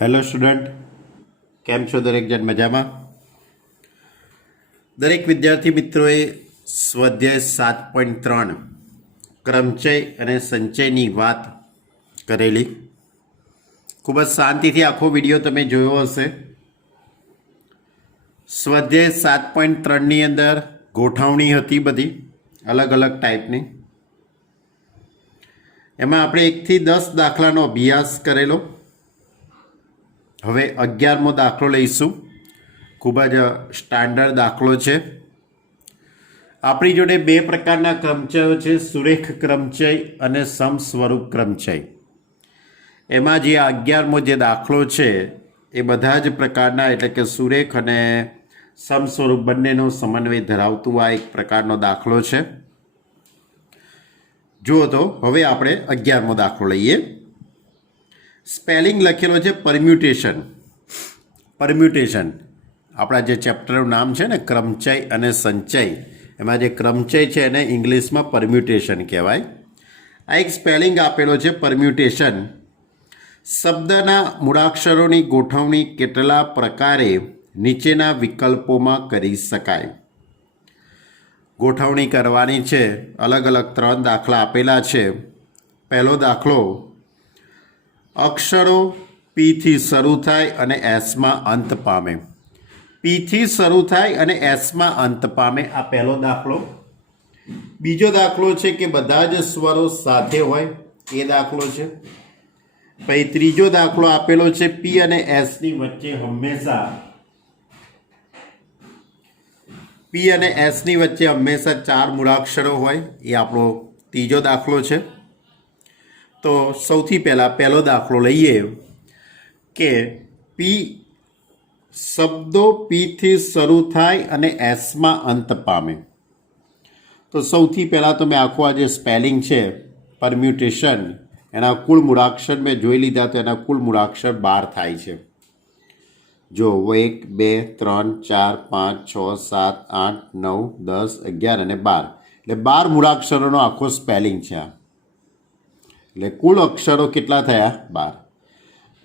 Hello student, કેમ છો? દરેક જણ મજામાં? દરેક વિદ્યાર્થી મિત્રોએ સ્વાધ્યાય 7.3 ક્રમચય અને સંચયની વાત કરેલી. ખૂબ જ શાંતિથી આખો વિડીયો તમે જોયો હશે. સ્વાધ્યાય 7.3ની અંદર ગોઠવણી હતી બધી અલગ અલગ ટાઈપની. એમાં આપણે 1 થી 10 દાખલાનો અભ્યાસ કરેલો. હવે 11મો દાખલો લઈશું. ખૂબ જ સ્ટાન્ડર્ડ દાખલો છે. આપણી જોડે બે પ્રકારના ક્રમચયો છે, સુરેખ ક્રમચય અને સમસ્વરૂપ ક્રમચય. એમાં જે 11મો જે દાખલો છે એ બધા જ પ્રકારના એટલે કે સુરેખ અને સમસ્વરૂપ બંનેનો સમન્વય ધરાવતું આ એક પ્રકારનો દાખલો છે. જુઓ તો હવે આપણે 11મો દાખલો લઈએ. સ્પેલિંગ લખેલો છે પરમ્યુટેશન. પરમ્યુટેશન આપણા જે ચેપ્ટરનું નામ છે ને ક્રમચય અને સંચય, એમાં જે ક્રમચય છે એને ઇંગ્લિશમાં પરમ્યુટેશન કહેવાય. આ એક સ્પેલિંગ આપેલો છે પરમ્યુટેશન. શબ્દના મૂળાક્ષરોની ગોઠવણી કેટલા પ્રકારે નીચેના વિકલ્પોમાં કરી શકાય. ગોઠવણી કરવાની છે. અલગ અલગ 3 દાખલા આપેલા છે. પહેલો દાખલો, અક્ષરો પીથી શરૂ થાય અને એસમાં અંત પામે. પીથી શરૂ થાય અને એસમાં અંત પામે, આ પહેલો દાખલો. બીજો દાખલો છે કે બધા જ સ્વરો સાથે હોય, એ દાખલો છે. પછી ત્રીજો દાખલો આપેલો છે પી અને એસની વચ્ચે હંમેશા પી વચ્ચે 4 મૂળાક્ષરો હોય, એ આપણો ત્રીજો દાખલો છે. તો સૌથી પહેલો દાખલો લઈએ કે પી શબ્દો પીથી શરૂ થાય અને એસમાં અંત પામે. તો સૌથી પહેલાં તો મેં આખો આ જે સ્પેલિંગ છે પરમ્યુટેશન, એના કુલ મૂળાક્ષર મેં જોઈ લીધા. તો એના કુલ મૂળાક્ષર 12 થાય છે. જો 1 2 3 4 5 6 7 8 9 10 11 અને 12, એટલે 12 મૂળાક્ષરોનો આખો સ્પેલિંગ છે આ. એટલે કુલ અક્ષરો કેટલા થયા? 12.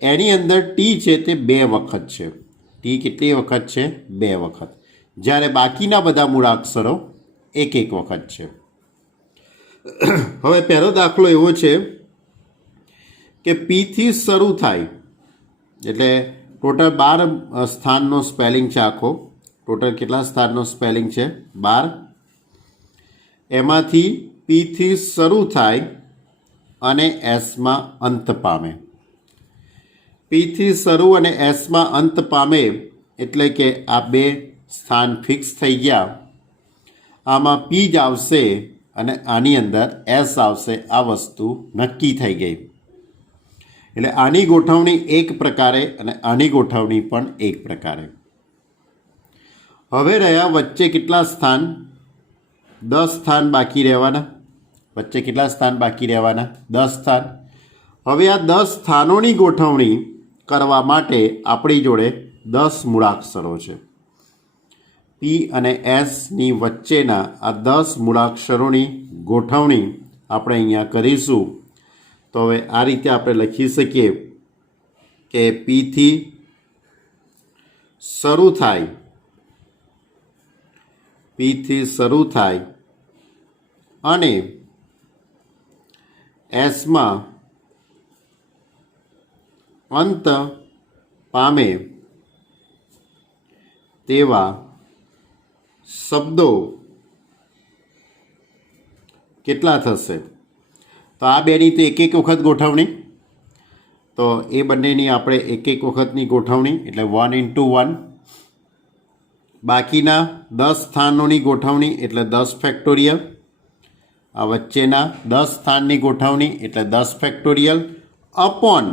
એની અંદર ટી છે તે 2 વખત છે. ટી કેટલી વખત છે? 2 વખત. જ્યારે બાકીના બધા મૂળાક્ષરો 1 વખત છે. હવે પહેલો દાખલો એવો છે કે પીથી શરૂ થાય, એટલે ટોટલ 12 સ્થાનનો સ્પેલિંગ છે આખો. ટોટલ કેટલા સ્થાનનો સ્પેલિંગ છે? 12. એમાંથી પીથી શરૂ થાય અને એસમાં અંત પામે. પીથી શરૂ અને એસમાં અંત પામે એટલે કે આ 2 સ્થાન ફિક્સ થઈ ગયા. આમાં પી જ આવશે અને આની અંદર એસ આવશે. આ વસ્તુ નક્કી થઈ ગઈ. એટલે આની ગોઠવણી એક પ્રકારે અને આની ગોઠવણી પણ એક પ્રકારે. હવે રહ્યા વચ્ચે કેટલા સ્થાન? 10 સ્થાન બાકી રહેવાના. વચ્ચે કેટલા સ્થાન બાકી રહેવાના? 10 સ્થાન. હવે આ 10 સ્થાનોની ગોઠવણી કરવા માટે આપણી જોડે 10 મૂળાક્ષરો છે. પી અને એસની વચ્ચેના આ 10 મૂળાક્ષરોની ગોઠવણી આપણે અહીંયા કરીશું. તો હવે આ રીતે આપણે લખી શકીએ કે પીથી શરૂ થાય અને એસમાં અંત પામે તેવા શબ્દો કેટલા થશે? તો આ બેની તો 1 વખત ગોઠવણી. તો એ બંનેની આપણે 1 વખતની ગોઠવણી, એટલે 1 × 1. બાકીના 10 સ્થાનોની ગોઠવણી એટલે 10 ફેક્ટોરિયલ. આ વચ્ચેના 10 સ્થાનની ગોઠવણી એટલે 10 ફેક્ટોરિયલ અપોન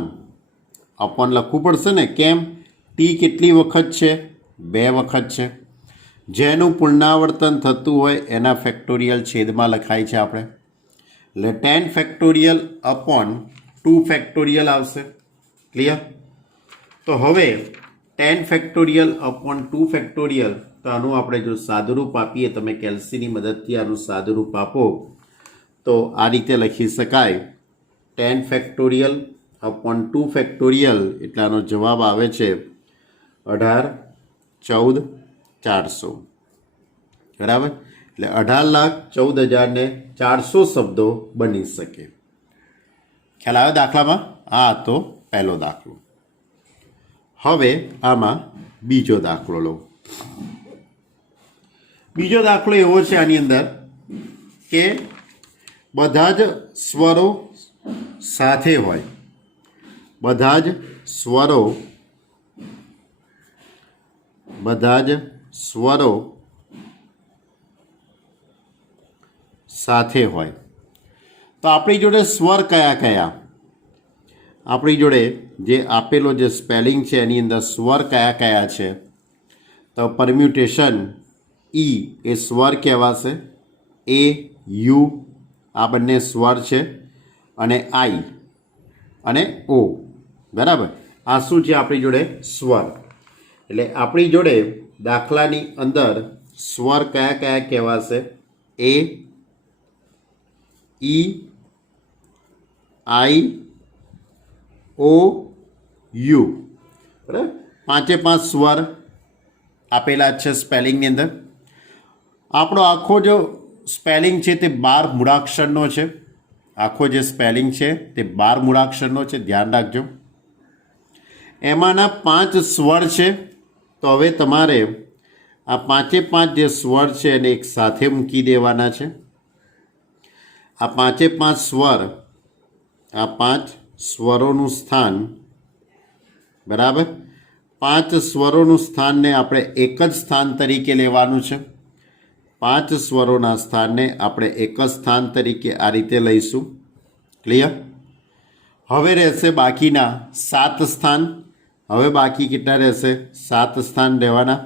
લખવું પડશે ને. કેમ? ટી કેટલી વખત છે? 2 વખત છે. જેનું પુનરાવર્તન થતું હોય એના ફેક્ટોરિયલ છેદમાં લખાય છે આપણે. એટલે 10 ફેક્ટોરિયલ અપોન 2 ફેક્ટોરિયલ આવશે. ક્લિયર? તો હવે 10 ફેક્ટોરિયલ અપોન 2 ફેક્ટોરિયલ, તો આનું આપણે જો સાદુરૂપ આપીએ, તમે કેલ્સીની મદદથી આનું સાદુરૂપ આપો તો આ રીતે લખી શકાય. 10 ફેક્ટોરિયલ अपॉन 2 ફેક્ટોરિયલ એટલે આનો જવાબ આવે છે 18,14,400 બરાબર. એટલે 18,14,400 શબ્દો બની શકે. ખ્યાલ આવે દાખલામાં? આ તો પહેલો દાખલો. હવે આમાં બીજો દાખલો લો. બીજો દાખલો એવો છે આની અંદર કે બધા જ સ્વરો સાથે હોય, બધા જ સ્વરો સાથે હોય. તો આપણી જોડે સ્વર કયા કયા? આપણી જોડે જે આપેલો જે સ્પેલિંગ છે એની અંદર સ્વર કયા કયા છે? તો પરમ્યુટેશન ઈ એ સ્વર કહેવાશે, એ યુ આ બંને સ્વર છે, અને આઈ અને ઓ. બરાબર. આ શું છે આપણી જોડે? સ્વર. એટલે આપણી જોડે દાખલાની અંદર સ્વર કયા કયા કહેવાશે? એ, ઈ, આઈ, ઓ, યુ. બરાબર. પાંચે પાંચ સ્વર આપેલા છે સ્પેલિંગની અંદર. આપણો આખો જો સ્પેલિંગ છે તે 12 મૂળાક્ષરનો છે. આખો જે સ્પેલિંગ છે તે 12 મૂળાક્ષરનો છે, ધ્યાન રાખજો. એમાંના 5 સ્વર છે. તો હવે તમારે આ પાંચે પાંચ જે સ્વર છે એને એક સાથે મૂકી દેવાના છે. આ પાંચે પાંચ સ્વર, આ 5 સ્વરોનું સ્થાન, બરાબર, 5 સ્વરોનું સ્થાનને આપણે એક જ સ્થાન તરીકે લેવાનું છે. 5 સ્વરોના સ્થાનને આપણે એક જ સ્થાન તરીકે આ રીતે લઈશું. ક્લિયર? હવે રહેશે બાકીના 7 સ્થાન. હવે બાકી કેટલા રહેશે? 7 સ્થાન રહેવાના.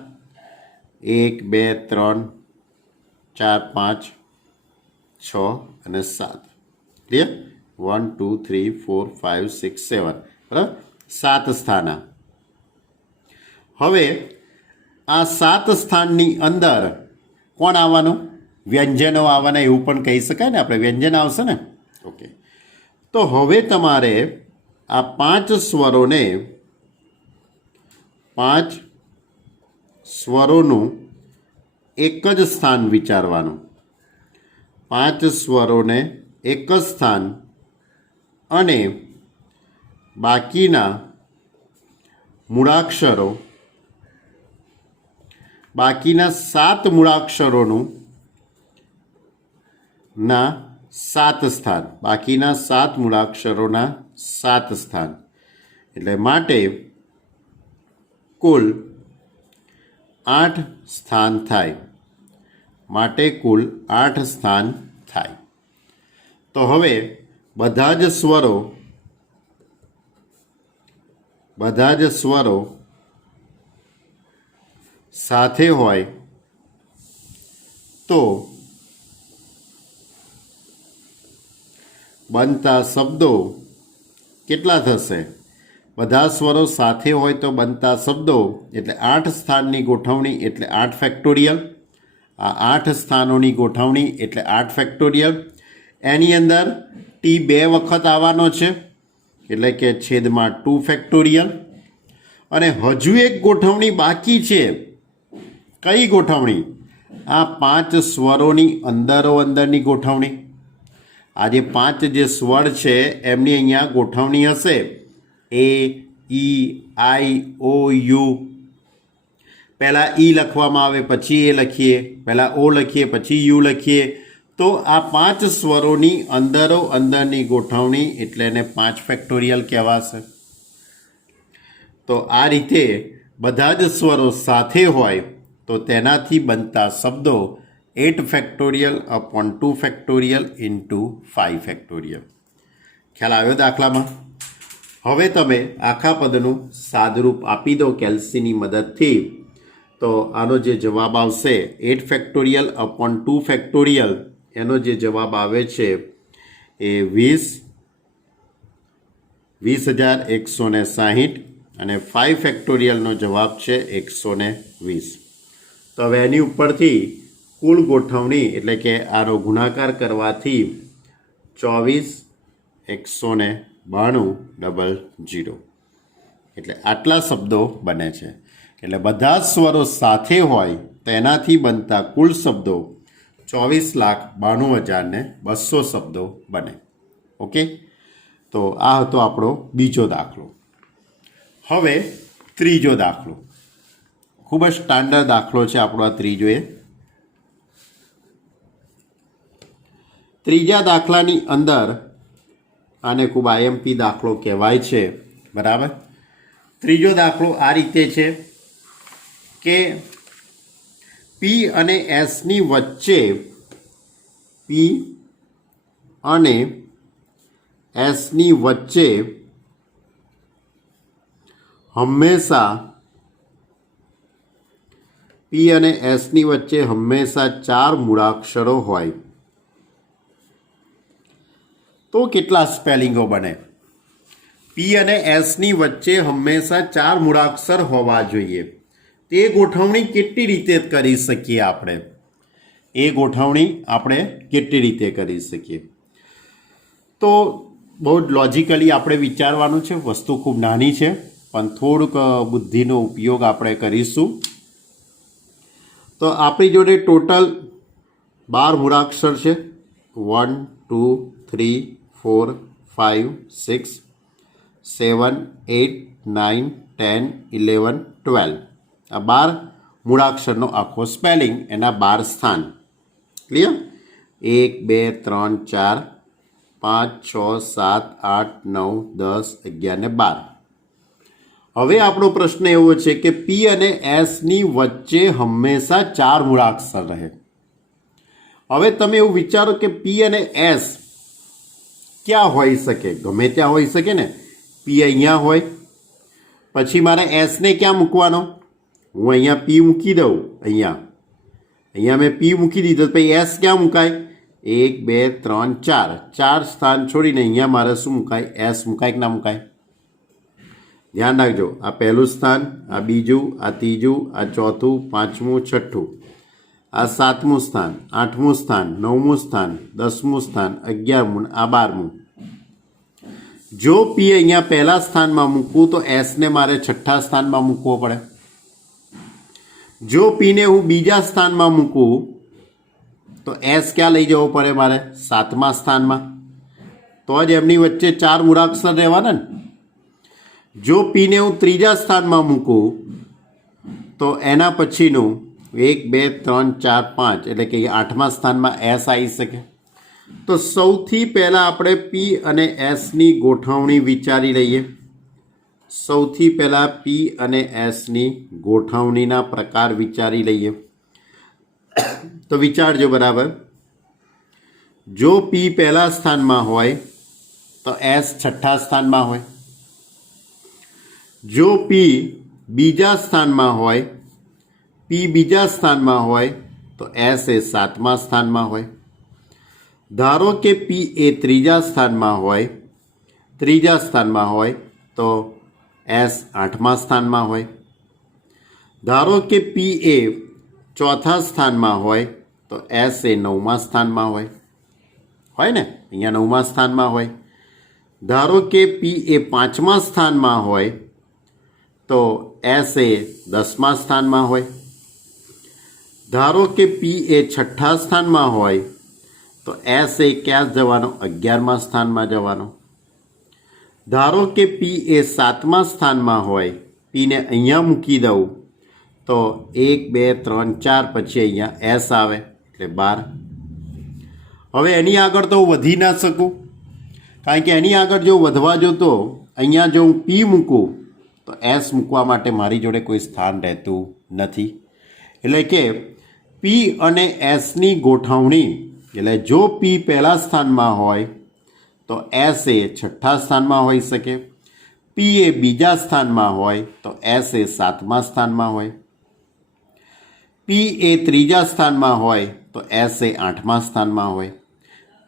1 2 3 4 5 6 અને 7. ક્લિયર? 1 2 3 4 5 6 7. બરાબર. 7 સ્થાન. હવે આ 7 સ્થાનની અંદર કોણ આવવાનું? વ્યંજનો આવવાના, એવું પણ કહી શકાય ને આપણે. વ્યંજન આવશે ને. ઓકે. તો હવે તમારે આ 5 સ્વરોને, 5 સ્વરોનું એક જ સ્થાન વિચારવાનું. 5 સ્વરોને એક જ સ્થાન અને બાકીના મૂળાક્ષરો, બાકીના 7 મૂળાક્ષરોનું ના 7 સ્થાન, બાકીના 7 મૂળાક્ષરોના 7 સ્થાન. એટલે માટે કુલ 8 સ્થાન થાય. માટે કુલ 8 સ્થાન થાય. તો હવે બધા જ સ્વરો સાથે હોય તો બનતા શબ્દો કેટલા થશે? બધા સ્વરો સાથે હોય તો બનતા શબ્દો એટલે 8 સ્થાનની ગોઠવણી એટલે 8 ફેક્ટોરિયલ. આ 8 સ્થાનોની ગોઠવણી એટલે 8 ફેક્ટોરિયલ. એની અંદર ટી 2 વખત આવવાનો છે એટલે કે છેદમાં 2 ફેક્ટોરિયલ. અને હજુ એક ગોઠવણી બાકી છે. કઈ ગોઠવણી? આ 5 સ્વરોની અંદરની ગોઠવણી. આ જે 5 જે સ્વર છે એમની અહીંયા ગોઠવણી હશે. એ, ઈ, આઈ, ઓ, યુ. પહેલાં ઈ લખવામાં આવે, પછી એ લખીએ, પહેલાં ઓ લખીએ, પછી યુ લખીએ. તો આ 5 સ્વરોની અંદરની ગોઠવણી એટલે એને 5 ફેક્ટોરિયલ કહેવાશે. તો આ રીતે બધા જ સ્વરો સાથે હોય તો તેનાથી બનતા શબ્દો 8 factorial upon 2 factorial into 5 factorial. ખ્યાલ આવ્યો દાખલામાં? હવે તમે આખા પદનું સાદરૂપ આપી દો કેલ્સીની મદદથી. તો આનો જે જવાબ આવશે 8 ફેક્ટોરિયલ અપોન 2 ફેક્ટોરિયલ, એનો જે જવાબ આવે છે એ 20,160 અને 5 ફેક્ટોરિયલનો જવાબ છે 120. તો હવે એની ઉપરથી કુલ ગોઠવણી એટલે કે આનો ગુણાકાર કરવાથી 24,160 9200 એટલે આટલા શબ્દો બને છે. એટલે બધા જ સ્વરો સાથે હોય તો એનાથી બનતા કુલ શબ્દો 24,92,200 શબ્દો બને. ઓકે, તો આ હતો આપણો બીજો દાખલો. હવે ત્રીજો દાખલો, ખૂબ જ સ્ટાન્ડર્ડ દાખલો છે આપણો આ ત્રીજો. ત્રીજા દાખલાની અંદર આને ખૂબ આઈએમપી દાખલો કહેવાય છે, બરાબર. ત્રીજો દાખલો આ રીતે છે કે પી અને એસની વચ્ચે હંમેશા 4 મૂળાક્ષરો હોય તો કેટલા સ્પેલિંગો બને? પી અને એસની વચ્ચે હંમેશા 4 મૂળાક્ષર હોવા જોઈએ. તે ગોઠવણી કેટલી રીતે કરી શકીએ આપણે? તો બહુ જ લોજિકલી આપણે વિચારવાનું છે. વસ્તુ ખૂબ નાની છે પણ થોડુંક બુદ્ધિનો ઉપયોગ આપણે કરીશું. તો આપણી જોડે ટોટલ 12 મૂળાક્ષર છે. 1 2 3 4 5 6 7 8 9 10 11 12 આ 12 મૂળાક્ષરનો આખો સ્પેલિંગ, એના 12 સ્થાન. ક્લિયર? 1 2 3 4 5 6 7 8 9 10 11 ને 12. હવે આપણો પ્રશ્ન એવો છે કે પી અને એસની વચ્ચે હંમેશા 4 મૂળાક્ષર રહે. હવે તમે એવું વિચારો કે પી અને એસ ક્યાં હોઈ શકે? ગમે ત્યાં હોઈ શકે ને. પી અહીંયા હોય, પછી મારે એસને ક્યાં મૂકવાનો? હું અહીંયા પી મૂકી દઉં. અહીંયા મેં પી મૂકી દીધો, પછી એસ ક્યાં મુકાય? 1 2 3 4 4 સ્થાન છોડીને અહીંયા મારે શું મુકાય? એસ મુકાય કે ના મુકાય? ધ્યાન રાખજો. આ પહેલું સ્થાન, આ બીજું, આ ત્રીજું, આ ચોથું, પાંચમું, છઠ્ઠું, આ 7મું સ્થાન, 8મું સ્થાન, 9મું સ્થાન, 10મું સ્થાન, 11મું, આ 12મું. જો પી અહીંયા પહેલા સ્થાનમાં મૂકવું તો એસને મારે છઠ્ઠા સ્થાનમાં મૂકવો પડે. જો પીને હું બીજા સ્થાનમાં મૂકું તો એસ ક્યાં લઈ જવો પડે મારે? 7મા સ્થાનમાં. તો જ એમની વચ્ચે 4 મૂળાક્ષર રહેવાના ને. જો પીને હું ત્રીજા સ્થાનમાં મૂકું તો એના પછીનું 1 2 3 4 5 એટલે કે 8મા સ્થાનમાં એસ આવી શકે. તો સૌથી પહેલાં આપણે પી અને એસની ગોઠવણી વિચારી લઈએ. સૌથી પહેલાં પી અને એસની ગોઠવણીના પ્રકાર વિચારી લઈએ. તો વિચારજો બરાબર. જો પી પહેલા સ્થાનમાં હોય તો એસ છઠ્ઠા સ્થાનમાં હોય. જો પી બીજા સ્થાનમાં હોય, પી બીજા સ્થાનમાં હોય તો એસ એ 7મા સ્થાનમાં હોય. ધારો કે પી એ ત્રીજા સ્થાનમાં હોય તો એસ 8મા સ્થાનમાં હોય. ધારો કે પી એ ચોથા સ્થાનમાં હોય તો એસ એ 9મા સ્થાનમાં હોય ને, અહીંયા 9મા સ્થાનમાં હોય. ધારો કે પી એ 5મા સ્થાનમાં હોય તો એસ એ 10મા સ્થાનમાં હોય. ધારો કે પી એ છઠ્ઠા સ્થાનમાં હોય તો એસ એ ક્યાં જવાનો? 11મા સ્થાનમાં જવાનો. ધારો કે પી એ 7મા સ્થાનમાં હોય, પીને અહીંયા મૂકી દઉં તો 1 2 3 4 પછી અહીંયા એસ આવે એટલે 12. હવે એની આગળ તો હું વધી ના શકું, કારણ કે એની આગળ જો વધવા જોતો અહીંયા જો હું પી મૂકું તો એસ મૂકવા માટે મારી જોડે કોઈ સ્થાન રહેતું નથી. એટલે કે પી અને એસની ગોઠવણી, એટલે જો પી પહેલા સ્થાનમાં હોય તો એસ એ છઠ્ઠા સ્થાનમાં હોઈ શકે. પી એ બીજા સ્થાનમાં હોય તો એસ એ 7મા સ્થાનમાં હોય. પી એ ત્રીજા સ્થાનમાં હોય તો એસ એ 8મા સ્થાનમાં હોય.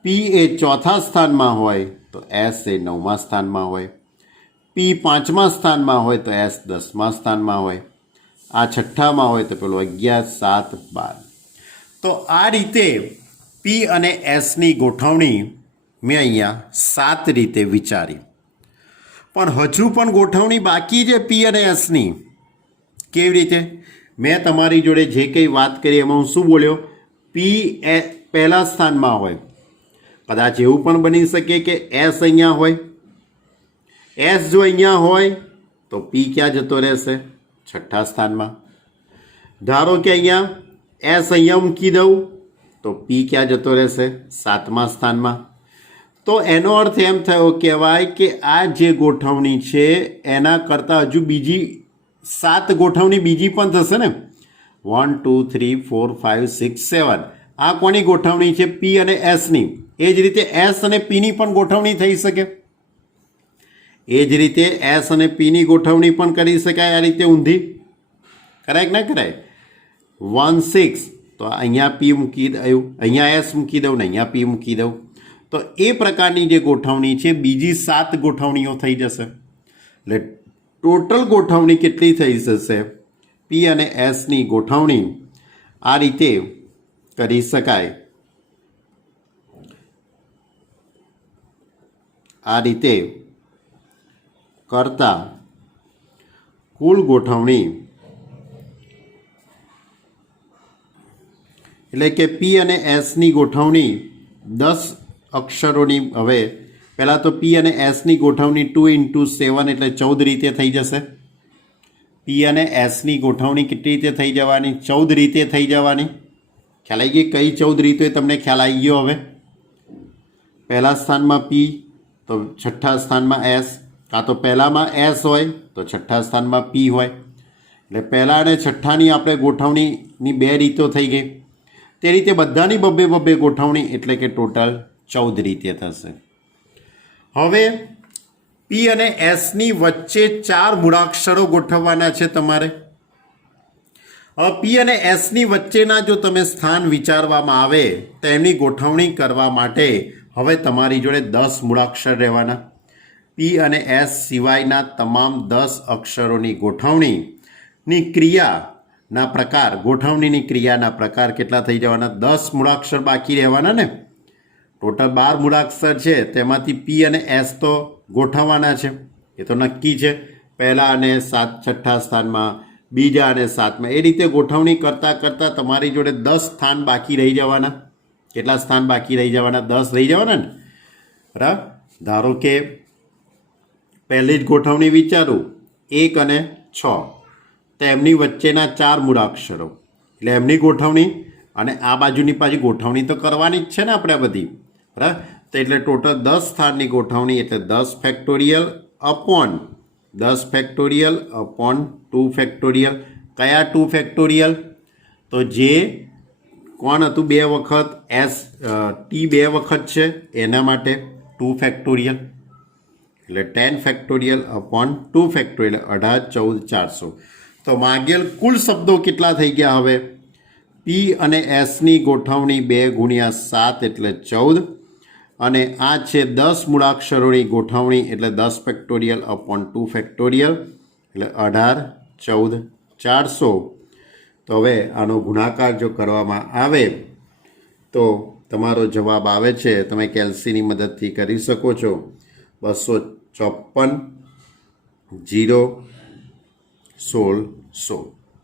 પી એ ચોથા સ્થાનમાં હોય તો એસ એ 9મા સ્થાનમાં હોય. પી 5મા સ્થાનમાં હોય તો એસ 10મા સ્થાનમાં હોય. આ છઠ્ઠામાં હોય તો પેલું 11 7 12. તો આ રીતે પી અને એસની ગોઠવણી મેં અહીંયા 7 રીતે વિચારી. પણ હજુ પણ ગોઠવણી બાકી છે પી અને એસની. કેવી રીતે? મેં તમારી જોડે જે કંઈ વાત કરી એમાં હું શું બોલ્યો? પી એ પહેલા સ્થાનમાં હોય. કદાચ એવું પણ બની શકે કે એસ અહીંયા હોય. એસ જો અહીંયા હોય તો પી ક્યાં જતો રહેશે? છઠ્ઠા સ્થાનમાં. ધારો કે અહીંયા એસ અહીંયા મૂકી દઉં તો પી ક્યાં જતો રહેશે? સાતમા સ્થાનમાં. તો એનો અર્થ એમ થયો કહેવાય કે આ જે ગોઠવણી છે એના કરતાં હજુ બીજી 7 ગોઠવણી બીજી પણ થશે ને. 1 2 3 4 5 6 7 આ કોની ગોઠવણી છે? પી અને એસની. એ જ રીતે એસ અને પીની પણ ગોઠવણી થઈ શકે. એ જ રીતે એસ અને પીની ગોઠવણી પણ કરી શકાય. આ રીતે ઊંધી કરાય કે ના કરાય? 1 6 તો અહીંયા પી મૂકી દઉં, અહીંયા એસ મૂકી દઉં ને અહીંયા પી મૂકી દઉં. તો એ પ્રકારની જે ગોઠવણી છે બીજી 7 ગોઠવણીઓ થઈ જશે. એટલે ટોટલ ગોઠવણી કેટલી થઈ જશે? પી અને એસની ગોઠવણી આ રીતે કરી શકાય. આ રીતે કરતા કુલ ગોઠવણી એટલે કે પી અને એસની ગોઠવણી 10 અક્ષરોની. હવે પહેલાં તો પી અને એસની ગોઠવણી 2 × 7 એટલે 14 રીતે થઈ જશે. પી અને એસની ગોઠવણી કેટલી રીતે થઈ જવાની? 14 રીતે થઈ જવાની. ખ્યાલ આવી ગઈ? કઈ 14 રીતો તમને ખ્યાલ આવી ગયો? હવે પહેલા સ્થાનમાં પી તો છઠ્ઠા સ્થાનમાં એસ, કાં તો પહેલામાં એસ હોય તો છઠ્ઠા સ્થાનમાં પી હોય. એટલે પહેલાં અને છઠ્ઠાની આપણે ગોઠવણીની 2 રીતો થઈ ગઈ. તે રીતે બધાની બબ્બે ગોઠવણી એટલે કે ટોટલ 14 રીતે થશે. હવે પી અને એસની વચ્ચે 4 મૂળાક્ષરો ગોઠવવાના છે તમારે. હવે પી અને એસની વચ્ચેના જો તમે સ્થાન વિચારવામાં આવે તો એમની ગોઠવણી કરવા માટે હવે તમારી જોડે 10 મૂળાક્ષર રહેવાના. પી અને એસ સિવાયના તમામ 10 અક્ષરોની ગોઠવણીની ક્રિયાના પ્રકાર, ગોઠવણીની ક્રિયાના પ્રકાર કેટલા થઈ જવાના? 10 મૂળાક્ષર બાકી રહેવાના ને. ટોટલ 12 મૂળાક્ષર છે, તેમાંથી પી અને એસ તો ગોઠવવાના છે, એ તો નક્કી છે. પહેલા અને છઠ્ઠા સ્થાનમાં, બીજા અને સાતમાં, એ રીતે ગોઠવણી કરતાં કરતાં તમારી જોડે 10 સ્થાન બાકી રહી જવાના. કેટલા સ્થાન બાકી રહી જવાના? 10 રહી જવાના ને. બરાબર. ધારો કે પહેલી જ ગોઠવણી વિચારું 1 અને 6, તો એમની વચ્ચેના 4 મૂળાક્ષરો એટલે એમની ગોઠવણી, અને આ બાજુની પાછી ગોઠવણી તો કરવાની જ છે ને આપણે બધી. બરાબર. તો એટલે ટોટલ 10 સ્થાનની ગોઠવણી એટલે 10 factorial upon 10 factorial upon 2 factorial. કયા 2 ફેક્ટોરિયલ? તો જે કોણ હતું 2 વખત એસ, ટી 2 વખત છે એના માટે 2 ફેક્ટોરિયલ એટલે 10 ફેક્ટોરિયલ અપોન 2 ફેક્ટોરિયલ 18 14 400. તો માગેલ કુલ શબ્દો કેટલા થઈ ગયા? હવે પી અને એસની ગોઠવણી 2 × 7 એટલે 14, અને આ છે 10 મૂળાક્ષરોની ગોઠવણી એટલે 10 ફેક્ટોરિયલ અપોન 2 ફેક્ટોરિયલ એટલે 18 14 400. તો હવે આનો ગુણાકાર જો કરવામાં આવે તો તમારો જવાબ આવે છે, તમે કેલ્સીની મદદથી કરી શકો છો, 254 0 16 100.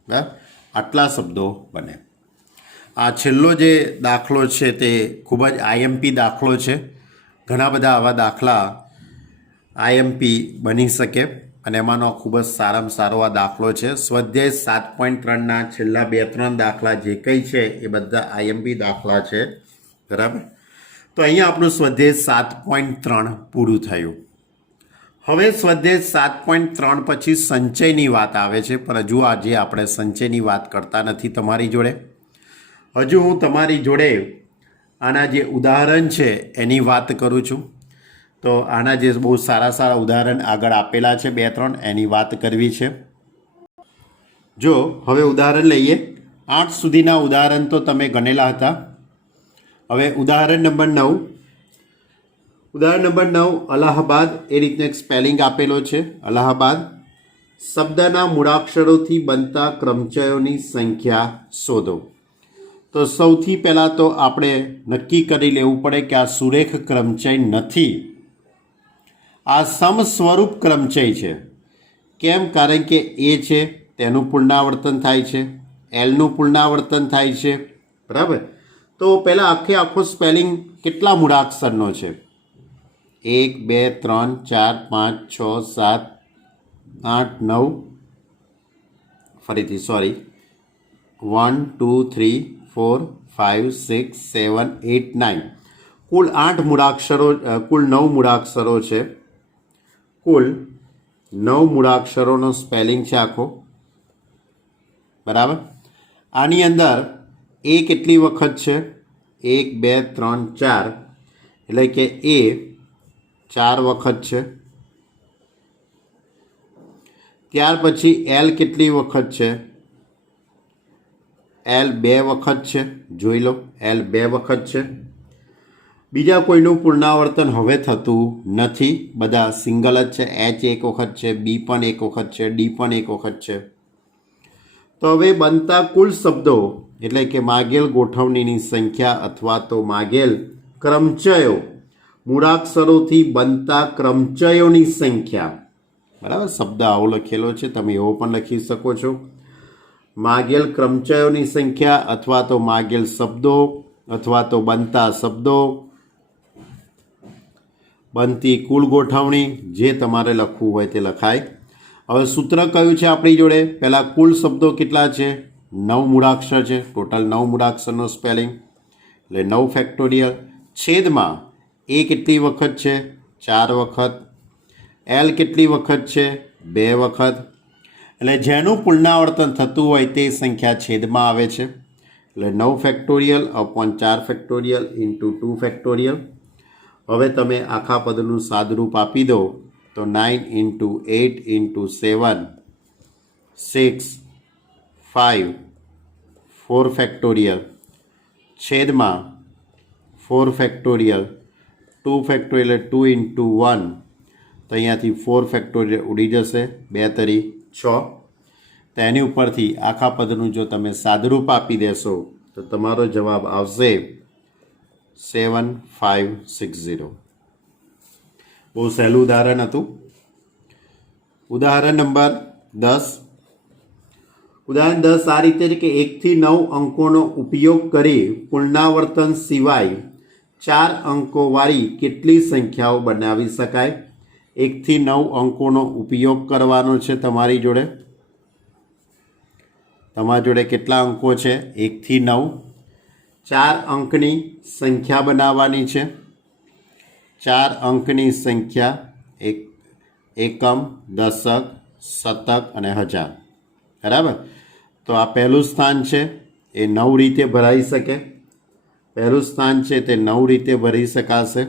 બરાબર. આટલા શબ્દો બને. આ છેલ્લો જે દાખલો છે તે ખૂબ જ આઈએમપી દાખલો છે. ઘણા બધા આવા દાખલા આઈએમપી બની શકે અને એમાંનો ખૂબ જ સારામાં સારો આ દાખલો છે. સ્વાધ્યાય 7.3ના છેલ્લા 2-3 દાખલા જે કંઈ છે એ બધા આઈએમપી દાખલા છે. બરાબર. તો અહીંયા આપણું સ્વાધ્યાય 7.3 પૂરું થયું. હવે સ્વાધ્યાય 7.3 પછી સંચયની વાત આવે છે, પણ હજુ આજે આપણે સંચયની વાત કરતા નથી તમારી જોડે. હજુ હું તમારી જોડે આના જે ઉદાહરણ છે એની વાત કરું છું. તો આના જે બહુ સારા સારા ઉદાહરણ આગળ આપેલા છે 2-3, એની વાત કરવી છે. જો હવે ઉદાહરણ લઈએ. 8 સુધીના ઉદાહરણ તો તમે ગણેલા હતા. હવે ઉદાહરણ નંબર 9. ઉદાહરણ નંબર 9 અલ્હાબાદ, એ રીતનો એક સ્પેલિંગ આપેલો છે. અલ્હાબાદ શબ્દના મૂળાક્ષરોથી બનતા ક્રમચયોની સંખ્યા શોધો. તો સૌથી પહેલાં તો આપણે નક્કી કરી લેવું પડે કે આ સુરેખ ક્રમચય નથી. આ સમસ્વરૂપ ક્રમચય છે. કેમ? કારણ કે એ છે તેનું પુનરાવર્તન થાય છે, એલનું પુનરાવર્તન થાય છે. બરાબર. તો પહેલાં આખો સ્પેલિંગ કેટલા મૂળાક્ષરનો છે? 1 2 3 4 5 6 7 8 9, ફરીથી સોરી, 1 2 3 4 5 6 7 8 9, કુલ 8 મૂળાક્ષરો, કુલ 9 મૂળાક્ષરો છે. કુલ 9 મૂળાક્ષરોનો સ્પેલિંગ છે આખો. બરાબર. આની અંદર એ કેટલી વખત છે? 1 2 3 4, એટલે કે એ 4 વખત છે. ત્યાર પછી એલ કેટલી વખત છે? એલ 2 વખત છે. જોઈ લો, એલ 2 વખત છે. બીજા કોઈનું પુનરાવર્તન હવે થતું નથી, બધા સિંગલ જ છે. એચ 1 વખત છે, બી પણ 1 વખત છે, ડી પણ 1 વખત છે. તો હવે બનતા કુલ શબ્દો એટલે કે માગેલ ગોઠવણીની સંખ્યા અથવા તો માગેલ ક્રમચયો, મૂળાક્ષરોથી બનતા ક્રમચયોની સંખ્યા. બરાબર. શબ્દ આવો લખેલો છે, તમે એવો પણ લખી શકો છો. માગેલ ક્રમચયોની સંખ્યા અથવા તો માગેલ શબ્દો અથવા તો બનતા શબ્દો, બનતી કુલ ગોઠવણી, જે તમારે લખવું હોય તે લખાય. હવે સૂત્ર કયું છે આપણી જોડે? પહેલાં કુલ શબ્દો કેટલા છે? 9 મૂળાક્ષર છે. ટોટલ 9 મૂળાક્ષરનો સ્પેલિંગ, એટલે 9 ફેક્ટોરિયલ. છેદમાં એ કેટલી વખત છે? 4 વખત. એલ કેટલી વખત છે? 2 વખત. એટલે જેનું પુનરાવર્તન થતું હોય તે સંખ્યા છેદમાં આવે છે. એટલે 9 factorial upon 4 factorial into 2 factorial. હવે તમે આખા પદનું સાદુરૂપ આપી દો તો 9 ઇન્ટુ 8 ઇન્ટુ 7 6 5 4 ફેક્ટોરિયલ છેદમાં 4 ફેક્ટોરિયલ 2 ફેક્ટોરિયલ 2 ઇન્ટુ 1, તો અહીંયાથી 4 ફેક્ટોરિયલ ઉડી જશે. 2 તરી 6. તો એની ઉપરથી આખા પદનું જો તમે સાદુરૂપ આપી દેશો તો તમારો જવાબ આવશે 7560. બહુ સહેલું ઉદાહરણ હતું. ઉદાહરણ નંબર 10. ઉદાહરણ 10 આ રીતે છે કે 1 થી 9 અંકોનો ઉપયોગ કરી પુનરાવર્તન સિવાય 4 અંકોવાળી કેટલી સંખ્યાઓ બનાવી શકાય? 1 થી 9 અંકોનો ઉપયોગ કરવાનો છે તમારી જોડે. તમારી જોડે કેટલા અંકો છે? 1 થી 9. 4 અંકની સંખ્યા બનાવવાની છે. 4 અંકની સંખ્યા, એકમ, દશક, શતક અને હજાર. બરાબર. તો આ પહેલું સ્થાન છે, એ 9 રીતે ભરાઈ શકે. પહેલું સ્થાન છે તે 9 રીતે ભરી શકાશે.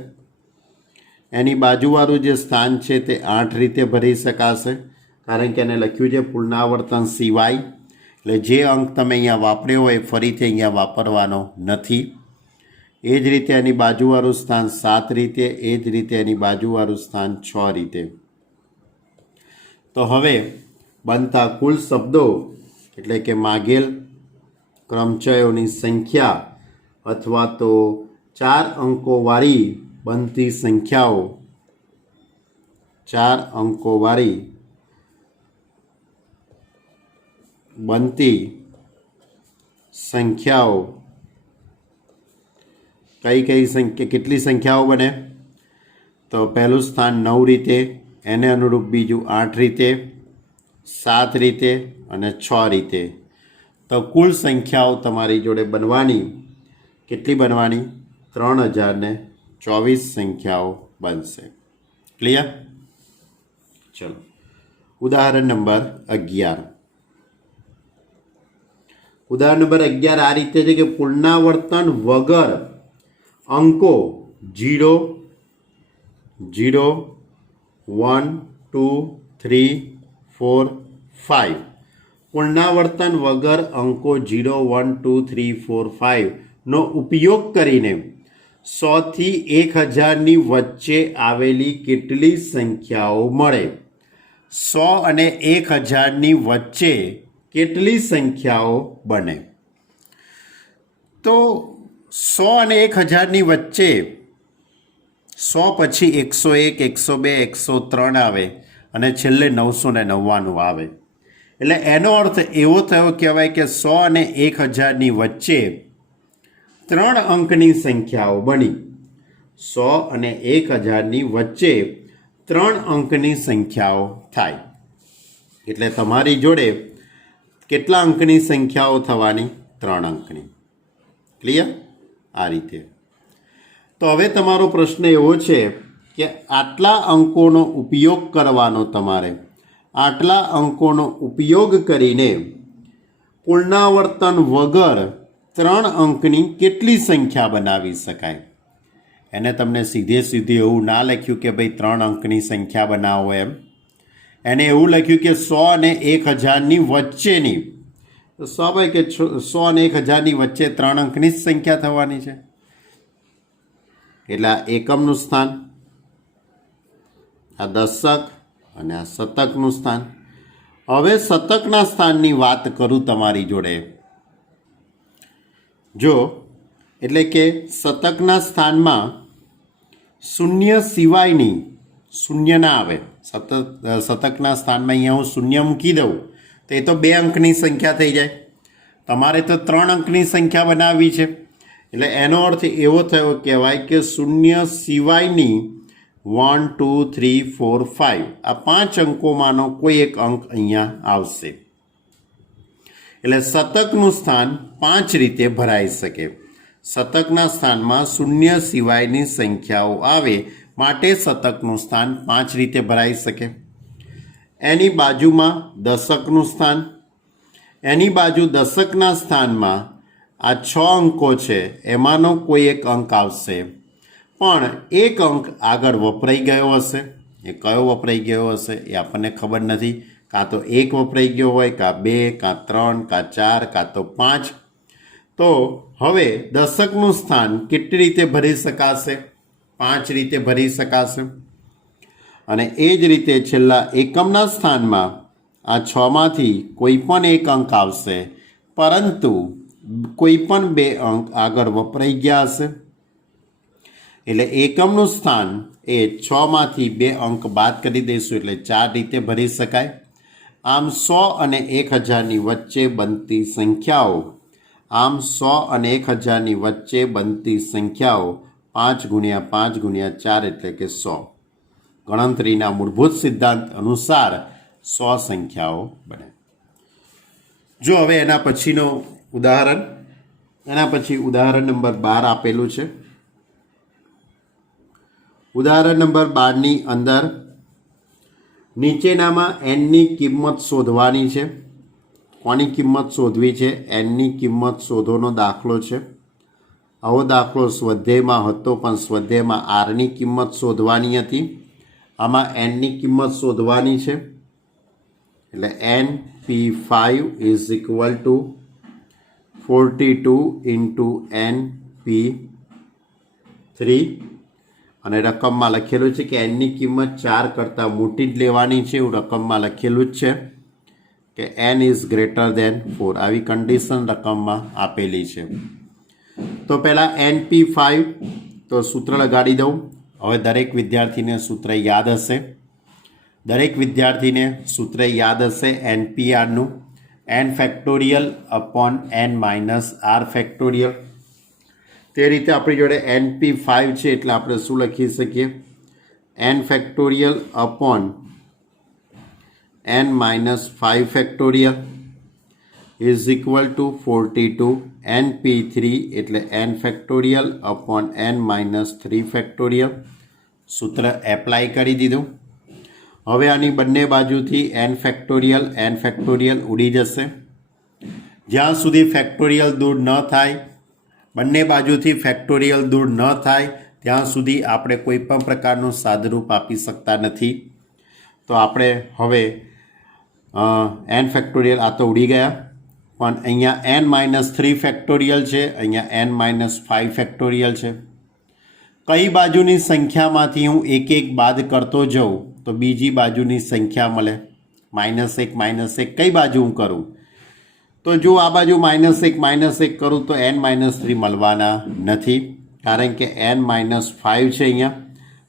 એની બાજુવાળું જે સ્થાન છે તે 8 રીતે ભરી શકાશે, કારણ કે એને લખ્યું છે પુનરાવર્તન સિવાય. એટલે જે અંક તમે અહીંયા વાપર્યો હોય ફરીથી અહીંયા વાપરવાનો નથી. એ જ રીતે એની બાજુવાળું સ્થાન 7 રીતે, એ જ રીતે એની બાજુવાળું સ્થાન 6 રીતે. તો હવે બનતા કુલ શબ્દો એટલે કે માગેલ ક્રમચયોની સંખ્યા અથવા તો 4 અંકોવાળી બનતી સંખ્યાઓ, 4 અંકોવાળી બનતી સંખ્યાઓ કઈ સંખ્યા, કેટલી સંખ્યાઓ બને? તો પહેલું સ્થાન 9 રીતે, એને અનુરૂપ બીજું 8 રીતે, 7 રીતે અને 6 રીતે. તો કુલ સંખ્યાઓ તમારી જોડે બનવાની કેટલી બનવાની? 3024 સંખ્યાઓ બનશે. ક્લિયર? ચલો ઉદાહરણ નંબર 11. ઉદાહરણ નંબર 11 આ રીતે છે કે પુનરાવર્તન વગર અંકો 0 0 1 2 3 4 5, પુનરાવર્તન વગર અંકો 0 1 2 3 4 5 નો ઉપયોગ કરીને 100 થી 1000ની વચ્ચે આવેલી કેટલી સંખ્યાઓ મળે? 100 અને 1000ની વચ્ચે કેટલી સંખ્યાઓ બને? તો 100 અને 1000ની વચ્ચે 100 પછી 101, 102, 103 આવે અને છેલ્લે 999 આવે. એટલે એનો અર્થ એવો થયો કહેવાય કે 100 અને 1000ની વચ્ચે 3 અંકની સંખ્યાઓ બની. 100 અને 1000ની વચ્ચે 3 અંકની સંખ્યાઓ થાય. એટલે તમારી જોડે કેટલા અંકની સંખ્યાઓ થવાની? 3 અંકની. ક્લિયર? આ રીતે. તો હવે તમારો પ્રશ્ન એવો છે કે આટલા અંકોનો ઉપયોગ કરવાનો તમારે. આટલા અંકોનો ઉપયોગ કરીને પુનરાવર્તન વગર 3 અંકની કેટલી સંખ્યા બનાવી શકાય? એને તમને સીધે સીધું એવું ના લખ્યું કે ભાઈ 3 અંકની સંખ્યા બનાવો એમ. એને એવું લખ્યું કે 100 અને 1000ની વચ્ચેની. તો સ્વાભાવિક કે 100 અને 1000ની વચ્ચે 3 અંકની જ સંખ્યા થવાની છે. એટલે આ એકમનું સ્થાન, આ દશક અને આ શતકનું સ્થાન. હવે શતકના સ્થાનની વાત કરું તમારી જોડે. જો એટલે કે શતકના સ્થાનમાં શૂન્ય સિવાયની, શૂન્ય ના આવે. શતકના સ્થાનમાં અહીંયા હું શૂન્ય મૂકી દઉં તો એ તો 2 અંકની સંખ્યા થઈ જાય. તમારે તો 3 અંકની સંખ્યા બનાવવી છે. એટલે એનો અર્થ એવો થયો કહેવાય કે શૂન્ય સિવાયની 1, 2, 3, 4, 5 આ 5 અંકોમાંનો કોઈ એક અંક અહીંયા આવશે. એટલે શતકનું સ્થાન 5 રીતે ભરાઈ શકે. શતકના સ્થાનમાં શૂન્ય સિવાયની સંખ્યાઓ આવે માટે શતકનું સ્થાન 5 રીતે ભરાઈ શકે. એની બાજુમાં દશકનું સ્થાન. એની બાજુ દશકના સ્થાનમાં આ 6 અંકો છે એમાંનો કોઈ એક અંક આવશે, પણ એક અંક આગળ વપરાઈ ગયો હશે. એ કયો વપરાઈ ગયો હશે એ આપણને ખબર નથી. કાં તો 1 વપરાઈ ગયો હોય, કાં 2, કાં 3, કાં 4, કાં તો 5. તો હવે દશકનું સ્થાન કેટલી રીતે ભરી શકાશે? 5 રીતે ભરી શકાશે. અને એ જ રીતે છેલ્લા એકમના સ્થાનમાં આ 6માંથી કોઈ પણ એક અંક આવશે, પરંતુ કોઈ પણ 2 અંક આગળ વપરાઈ ગયા હશે. એટલે એકમનું સ્થાન એ 6માંથી 2 અંક બાદ કરી દઈશું એટલે 4 રીતે ભરી શકાય. આમ 100 અને 1000ની વચ્ચે બનતી સંખ્યાઓ, આમ 100 અને 1000ની વચ્ચે બનતી સંખ્યાઓ 5 × 5 × 4 એટલે કે 100. ગણતરીના મૂળભૂત સિદ્ધાંત અનુસાર 100 સંખ્યાઓ બને. જો હવે એના પછીનો ઉદાહરણ, એના પછી ઉદાહરણ નંબર 12 આપેલું છે. ઉદાહરણ નંબર 12ની અંદર નીચેનામાં એનની કિંમત શોધવાની છે. કોની કિંમત શોધવી છે? એનની કિંમત શોધોનો દાખલો છે. આવો દાખલો સ્વાધ્યાયમાં હતો, પણ સ્વાધ્યાયમાં આરની કિંમત શોધવાની હતી. આમાં એનની કિંમત શોધવાની છે. એટલે NP5 is equal two 42 × NP3 અને રકમમાં લખેલું છે કે એનની કિંમત 4 કરતાં મોટી જ લેવાની છે. એવું રકમમાં લખેલું જ છે કે n ઇઝ ગ્રેટર દેન 4. આવી કન્ડિશન રકમમાં આપેલી છે. તો પહેલાં NP5 તો સૂત્ર લગાડી દઉં. હવે દરેક વિદ્યાર્થીને સૂત્ર યાદ હશે. દરેક વિદ્યાર્થીને સૂત્ર યાદ હશે NPRનું, n factorial upon n minus r factorial. તે રીતે આપણી જોડે NP5 છે એટલે આપણે શું લખી શકીએ? n factorial upon n minus 5 factorial is equal two 42. NP3 એટલે n factorial upon n minus 3 factorial. સૂત્ર એપ્લાય કરી દીધું. હવે આની બંને બાજુથી n ફેક્ટોરિયલ ઉડી જશે. જ્યાં સુધી ફેક્ટોરિયલ દૂર ન થાય, બંને બાજુથી ફેક્ટોરિયલ દૂર ન થાય ત્યાં સુધી આપણે કોઈ પણ પ્રકારનું સાદુરૂપ આપી શકતા નથી. તો આપણે હવે n ફેક્ટોરિયલ આ તો ઉડી ગયા, પણ અહીંયા n માઇનસ 3 ફેક્ટોરિયલ છે, અહીંયા n માઇનસ 5 ફેક્ટોરિયલ છે. કઈ બાજુની સંખ્યામાંથી હું એક એક બાદ કરતો જાઉં તો બીજી બાજુની સંખ્યા મળે. -1 કઈ બાજુ હું કરું? તો જો આ બાજુ -1 કરું તો n-3 મળવાના નથી, કારણ કે n-5 છે અહીંયા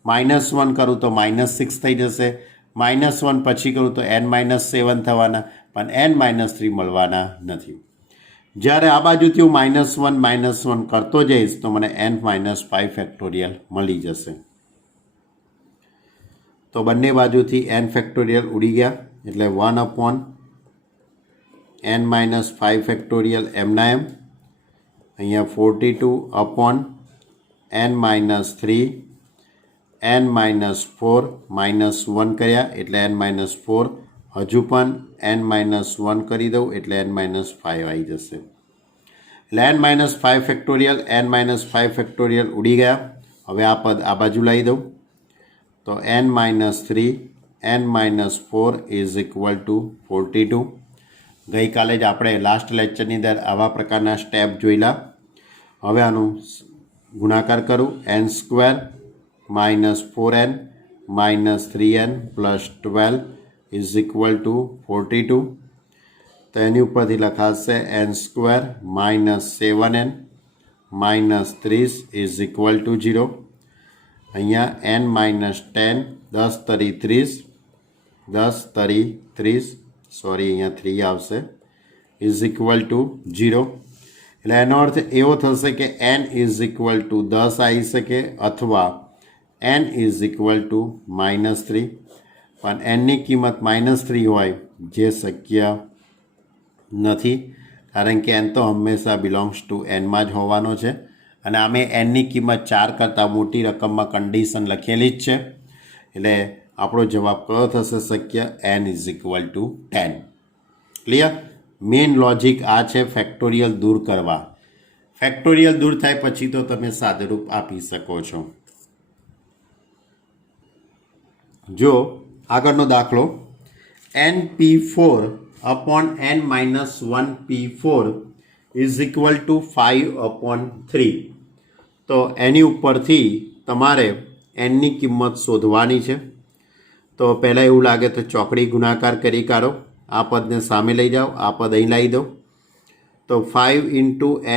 -1 કરું તો -6 થઈ જશે, -1 પછી કરું તો n-7 થવાના, પણ n-3 મળવાના નથી. જ્યારે આ બાજુથી હું -1 કરતો જઈશ તો મને n-5 ફેક્ટોરિયલ મળી જશે. તો બંને બાજુથી n ફેક્ટોરિયલ ઉડી ગયા, એટલે 1/n-5 ફેક્ટોરિયલ એમના એમ. અહીંયા 42 upon n-3 n-4 -1 કર્યા એટલે n-4, હજુ પણ n-1 કરી દઉં એટલે n-5 આવી જશે. એટલે n-5 ફેક્ટોરિયલ n-5 ફેક્ટોરિયલ ઉડી ગયા. હવે આ પદ આ બાજુ લાવી દઉં તો n-3 n-4 is equal two 42. ગઈકાલે જ આપણે લાસ્ટ લેક્ચરની અંદર આવા પ્રકારના સ્ટેપ જોયેલા. હવે આનું ગુણાકાર કરું, n² -4n -3n +12 is equal two 42. તો એની ઉપરથી લખાશે n² -7n -30 is equal to 0. અહીંયા n-10 10 તરી 30 10 તરી 30, સોરી અહીંયા 3 આવશે, ઇઝ ઇક્વલ ટુ 0. એટલે એનો અર્થ એવો થશે કે n ઇઝ ઇક્વલ ટુ 10 આવી શકે અથવા n ઇઝ ઇક્વલ ટુ -3, પણ nની કિંમત -3 હોય જે શક્ય નથી, કારણ કે n તો હંમેશા બિલોંગ્સ ટુ એનમાં જ હોવાનો છે. અને આમે nની કિંમત 4 કરતાં મોટી રકમમાં કન્ડિશન લખેલી જ છે. એટલે આપણો જવાબ કયો થશે શક્ય? n is equal two 10. Clear? Main logic આ છે ફેક્ટોરિયલ દૂર કરવા. ફેક્ટોરિયલ દૂર થાય પછી તો તમે સાદુરૂપ આપી શકો છો. જો આગળનો દાખલો np4 upon n-1p4 is equal two 5/3. તો એની ઉપરથી તમારે nની કિંમત શોધવાની છે. તો પહેલાં એવું લાગે તો ચોકડી ગુણાકાર કરી કાઢો, આ પદને સામે લઈ જાઓ, આ પદ અહીં લાવી દો. તો 5 ×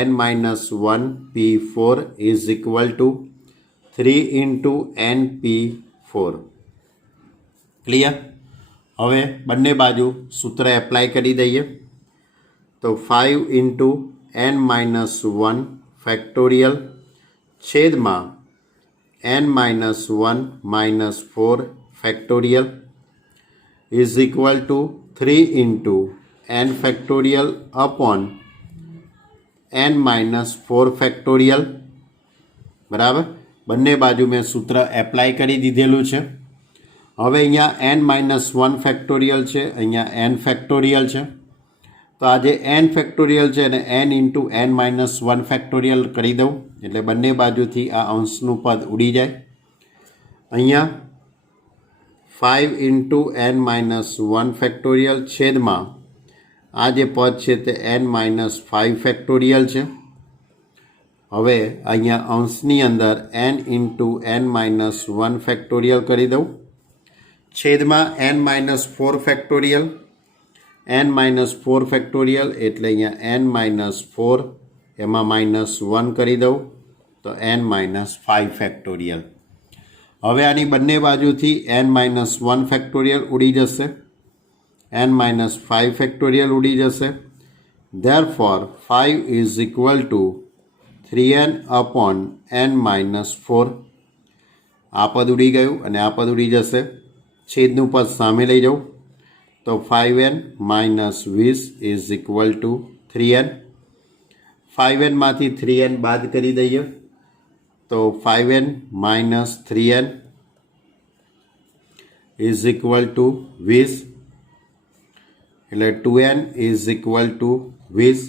n-1p4 is equal to 3 × np4. Clear? હવે બંને બાજુ સૂત્ર એપ્લાય કરી દઈએ. તો 5 × n-1 ફેક્ટોરિયલ છેદમાં n-1 -4 factorial is equal to 3 × n factorial upon n-4 factorial. બરાબર? બંને બાજુ મેં સૂત્ર એપ્લાય કરી દીધેલું છે. હવે અહીંયા n-1 ફેક્ટોરિયલ છે, અહીંયા n ફેક્ટોરિયલ છે. તો આ જે n ફેક્ટોરિયલ છે એને n × n-1 ફેક્ટોરિયલ કરી દઉં એટલે બંને બાજુથી આ અંશનું પદ ઉડી જાય. અહીંયા 5 × n-1 ફેક્ટોરિયલ છેદમાં આ જે પદ છે તે n-5 ફેક્ટોરિયલ છે. હવે અહીંયા અંશની અંદર n × n-1 ફેક્ટોરિયલ કરી દઉં છેદમાં n-4 ફેક્ટોરિયલ. n-4 ફેક્ટોરિયલ એટલે અહીંયા n-4 એમાં -1 કરી દઉં તો n-5 ફેક્ટોરિયલ. હવે આની બંને બાજુથી n-1 ફેક્ટોરિયલ ઉડી જશે, n-5 ફેક્ટોરિયલ ઉડી જશે. Therefore 5 is equal two 3n upon n-4. આ પદ ઉડી ગયું અને આ પદ ઉડી જશે. છેદનું પદ સામે લઈ જાઉં તો 5n - 20 is equal two 3n. 5n માંથી 3n બાદ કરી દઈએ તો 5n - 3n is equal two 20. એટલે 2n is equal two 20.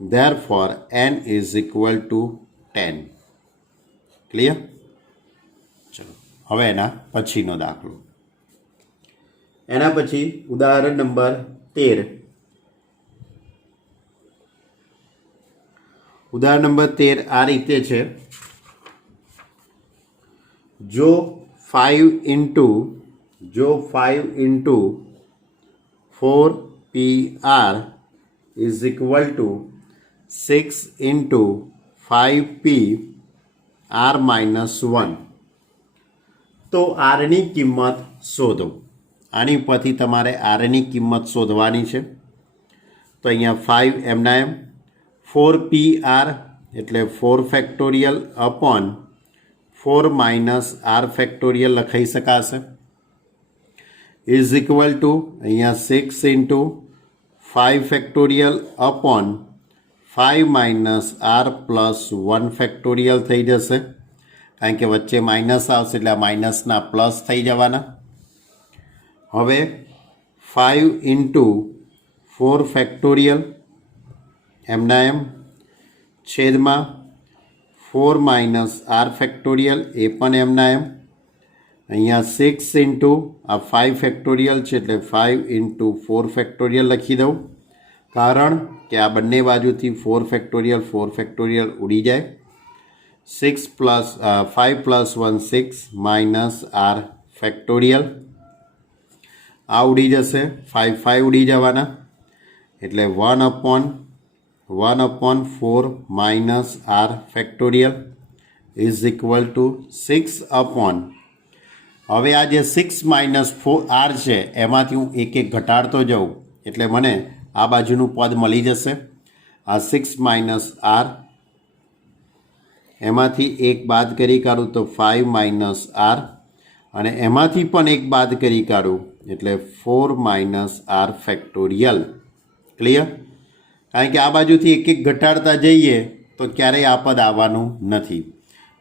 Therefore n is equal two 10. Clear? ચલો હવે એના પછીનો દાખલો. એના પછી ઉદાહરણ નંબર 13. ઉદાહરણ નંબર 13 આ રીતે છે. જો 5 × 4pr is equal to 6 × 5p r -1. તો આરની કિંમત શોધો. આની ઉપરથી તમારે આરની કિંમત શોધવાની છે. તો અહીંયા 5 એમના એમ 4PR એટલે 4 factorial upon 4 minus R factorial લખાઈ શકાશે. ઇઝ ઇક્વલ ટુ અહીંયા 6 into 5 factorial upon 5 minus R plus 1 factorial થઈ જશે, કારણ કે વચ્ચે માઇનસ આવશે એટલે આ માઇનસના પ્લસ થઈ જવાના. હવે 5 ઇન્ટુ 4 ફેક્ટોરિયલ એમના એમ છેદમાં 4 માઇનસ આર ફેક્ટોરિયલ એ પણ એમના એમ. અહીંયા 6 ઇન્ટુ આ 5 ફેક્ટોરિયલ છે એટલે 5 ઇન્ટુ 4 ફેક્ટોરિયલ લખી દઉં, કારણ કે આ બંને બાજુથી 4 ફેક્ટોરિયલ ઉડી જાય. 6 plus 5 plus 1 6 minus R factorial આ ઉડી જશે, 5 ઉડી જવાના એટલે 1 upon 4 minus R factorial is equal to 6 upon. હવે આ જે 6 માઇનસ 4 આર છે એમાંથી હું એક ઘટાડતો જાઉં એટલે મને આ બાજુનું પદ મળી જશે. આ 6 માઇનસ આર એમાંથી એક બાદ કરી કાઢું તો 5 માઇનસ આર, અને એમાંથી પણ એક બાદ કરી કાઢું એટલે 4 માઇનસ આર ફેક્ટોરિયલ. ક્લિયર? કારણ કે આ બાજુથી એક ઘટાડતા જઈએ તો ક્યારેય આ પદ આવવાનું નથી.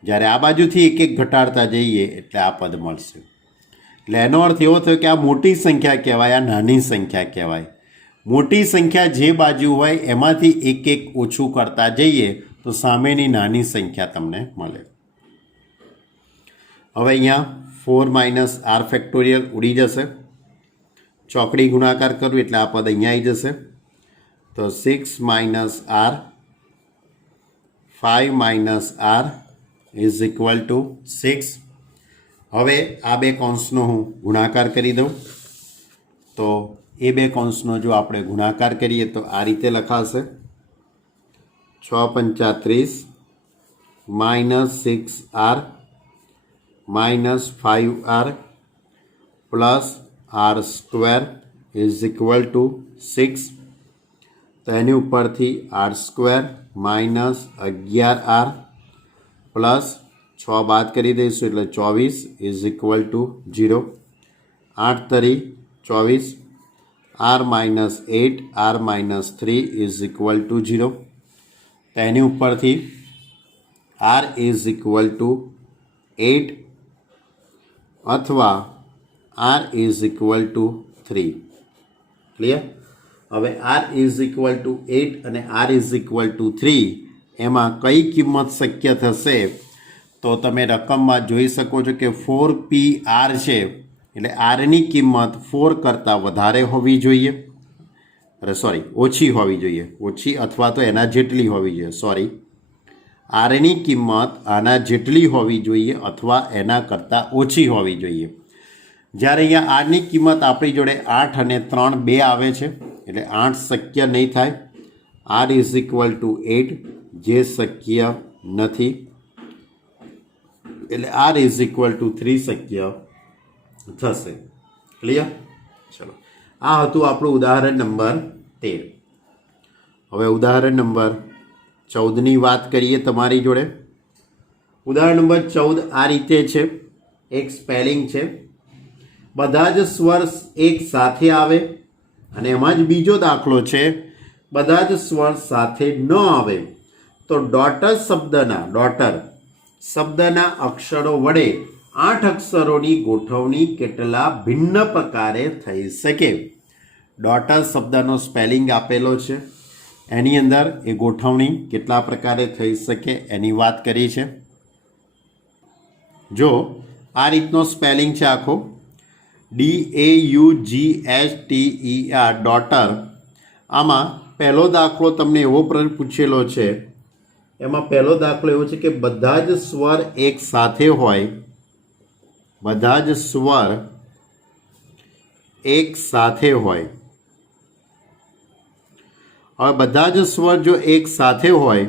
જ્યારે આ બાજુથી એક ઘટાડતા જઈએ એટલે આ પદ મળશે. એટલે એનો અર્થ એવો થયો કે આ મોટી સંખ્યા કહેવાય, આ નાની સંખ્યા કહેવાય. મોટી સંખ્યા જે બાજુ હોય એમાંથી એક ઓછું કરતા જઈએ તો સામેની નાની સંખ્યા તમને મળે. હવે અહીંયા 4 માઇનસ આર ફેક્ટોરિયલ ઉડી જશે. ચોકડી ગુણાકાર કરું એટલે આ પદ અહીંયા આવી જશે. તો 6 minus R 5 minus R is equal to 6. હવે આ બે કૌંસનો હું ગુણાકાર કરી દઉં. તો એ બે કૌંસનો જો આપણે ગુણાકાર કરીએ તો આ રીતે લખાશે 6 પંચા 30 minus 6 R minus 5 R plus R square is equal to 6. તો એની ઉપરથી R square minus 11 R plus 6 બાદ કરી દઈશું એટલે 24 ઇઝ ઇક્વલ ટુ 0. 8 તરી 24, R minus 8 R minus 3 is equal to 0. તો એની ઉપરથી આર ઇઝ ઇક્વલ ટુ 8 અથવા R is equal to 3. Clear? હવે આર ઇઝ ઇક્વલ ટુ 8 અને આર ઇઝ ઇક્વલ ટુ 3 એમાં કઈ કિંમત શક્ય થશે? તો તમે રકમમાં જોઈ શકો છો કે 4PR છે એટલે આરની કિંમત 4 કરતાં વધારે હોવી જોઈએ, ઓછી હોવી જોઈએ, ઓછી અથવા તો એના જેટલી હોવી જોઈએ. આરની કિંમત આના જેટલી હોવી જોઈએ અથવા એના કરતાં ઓછી હોવી જોઈએ. જ્યારે અહીંયા આરની કિંમત આપણી જોડે 8 અને 3 2 આવે છે એટલે 8 શક્ય નહીં થાય. આર ઇઝ ઇક્વલ ટુ 8 જે શક્ય નથી, એટલે આર ઇઝ ઇક્વલ ટુ 3 શક્ય થશે. ક્લિયર? ચલો, આ હતું આપણું ઉદાહરણ નંબર 13. હવે ઉદાહરણ નંબર 14ની વાત કરીએ તમારી જોડે. ઉદાહરણ નંબર 14 આ રીતે છે. એક સ્પેલિંગ છે, બધા જ સ્વર એક સાથે આવે, અને એમાં જ બીજો દાખલો છે, બધા જ સ્વર સાથે ન આવે તો ડોટર શબ્દના અક્ષરો વડે 8 અક્ષરોની ગોઠવણી કેટલા ભિન્ન પ્રકારે થઈ શકે? ડોટર શબ્દનો સ્પેલિંગ આપેલો છે, એની અંદર એ ગોઠવણી કેટલા પ્રકારે થઈ શકે એની વાત કરી છે. જો આ રીતનો સ્પેલિંગ છે આખો, DAUGHTER ડોટર. આમાં પહેલો દાખલો તમને એવો પૂછેલો છે, એમાં પહેલો દાખલો એવો છે કે બધા જ સ્વર એક સાથે હોય, બધા જ સ્વર એક સાથે હોય. હવે બધા જ સ્વર જો એક સાથે હોય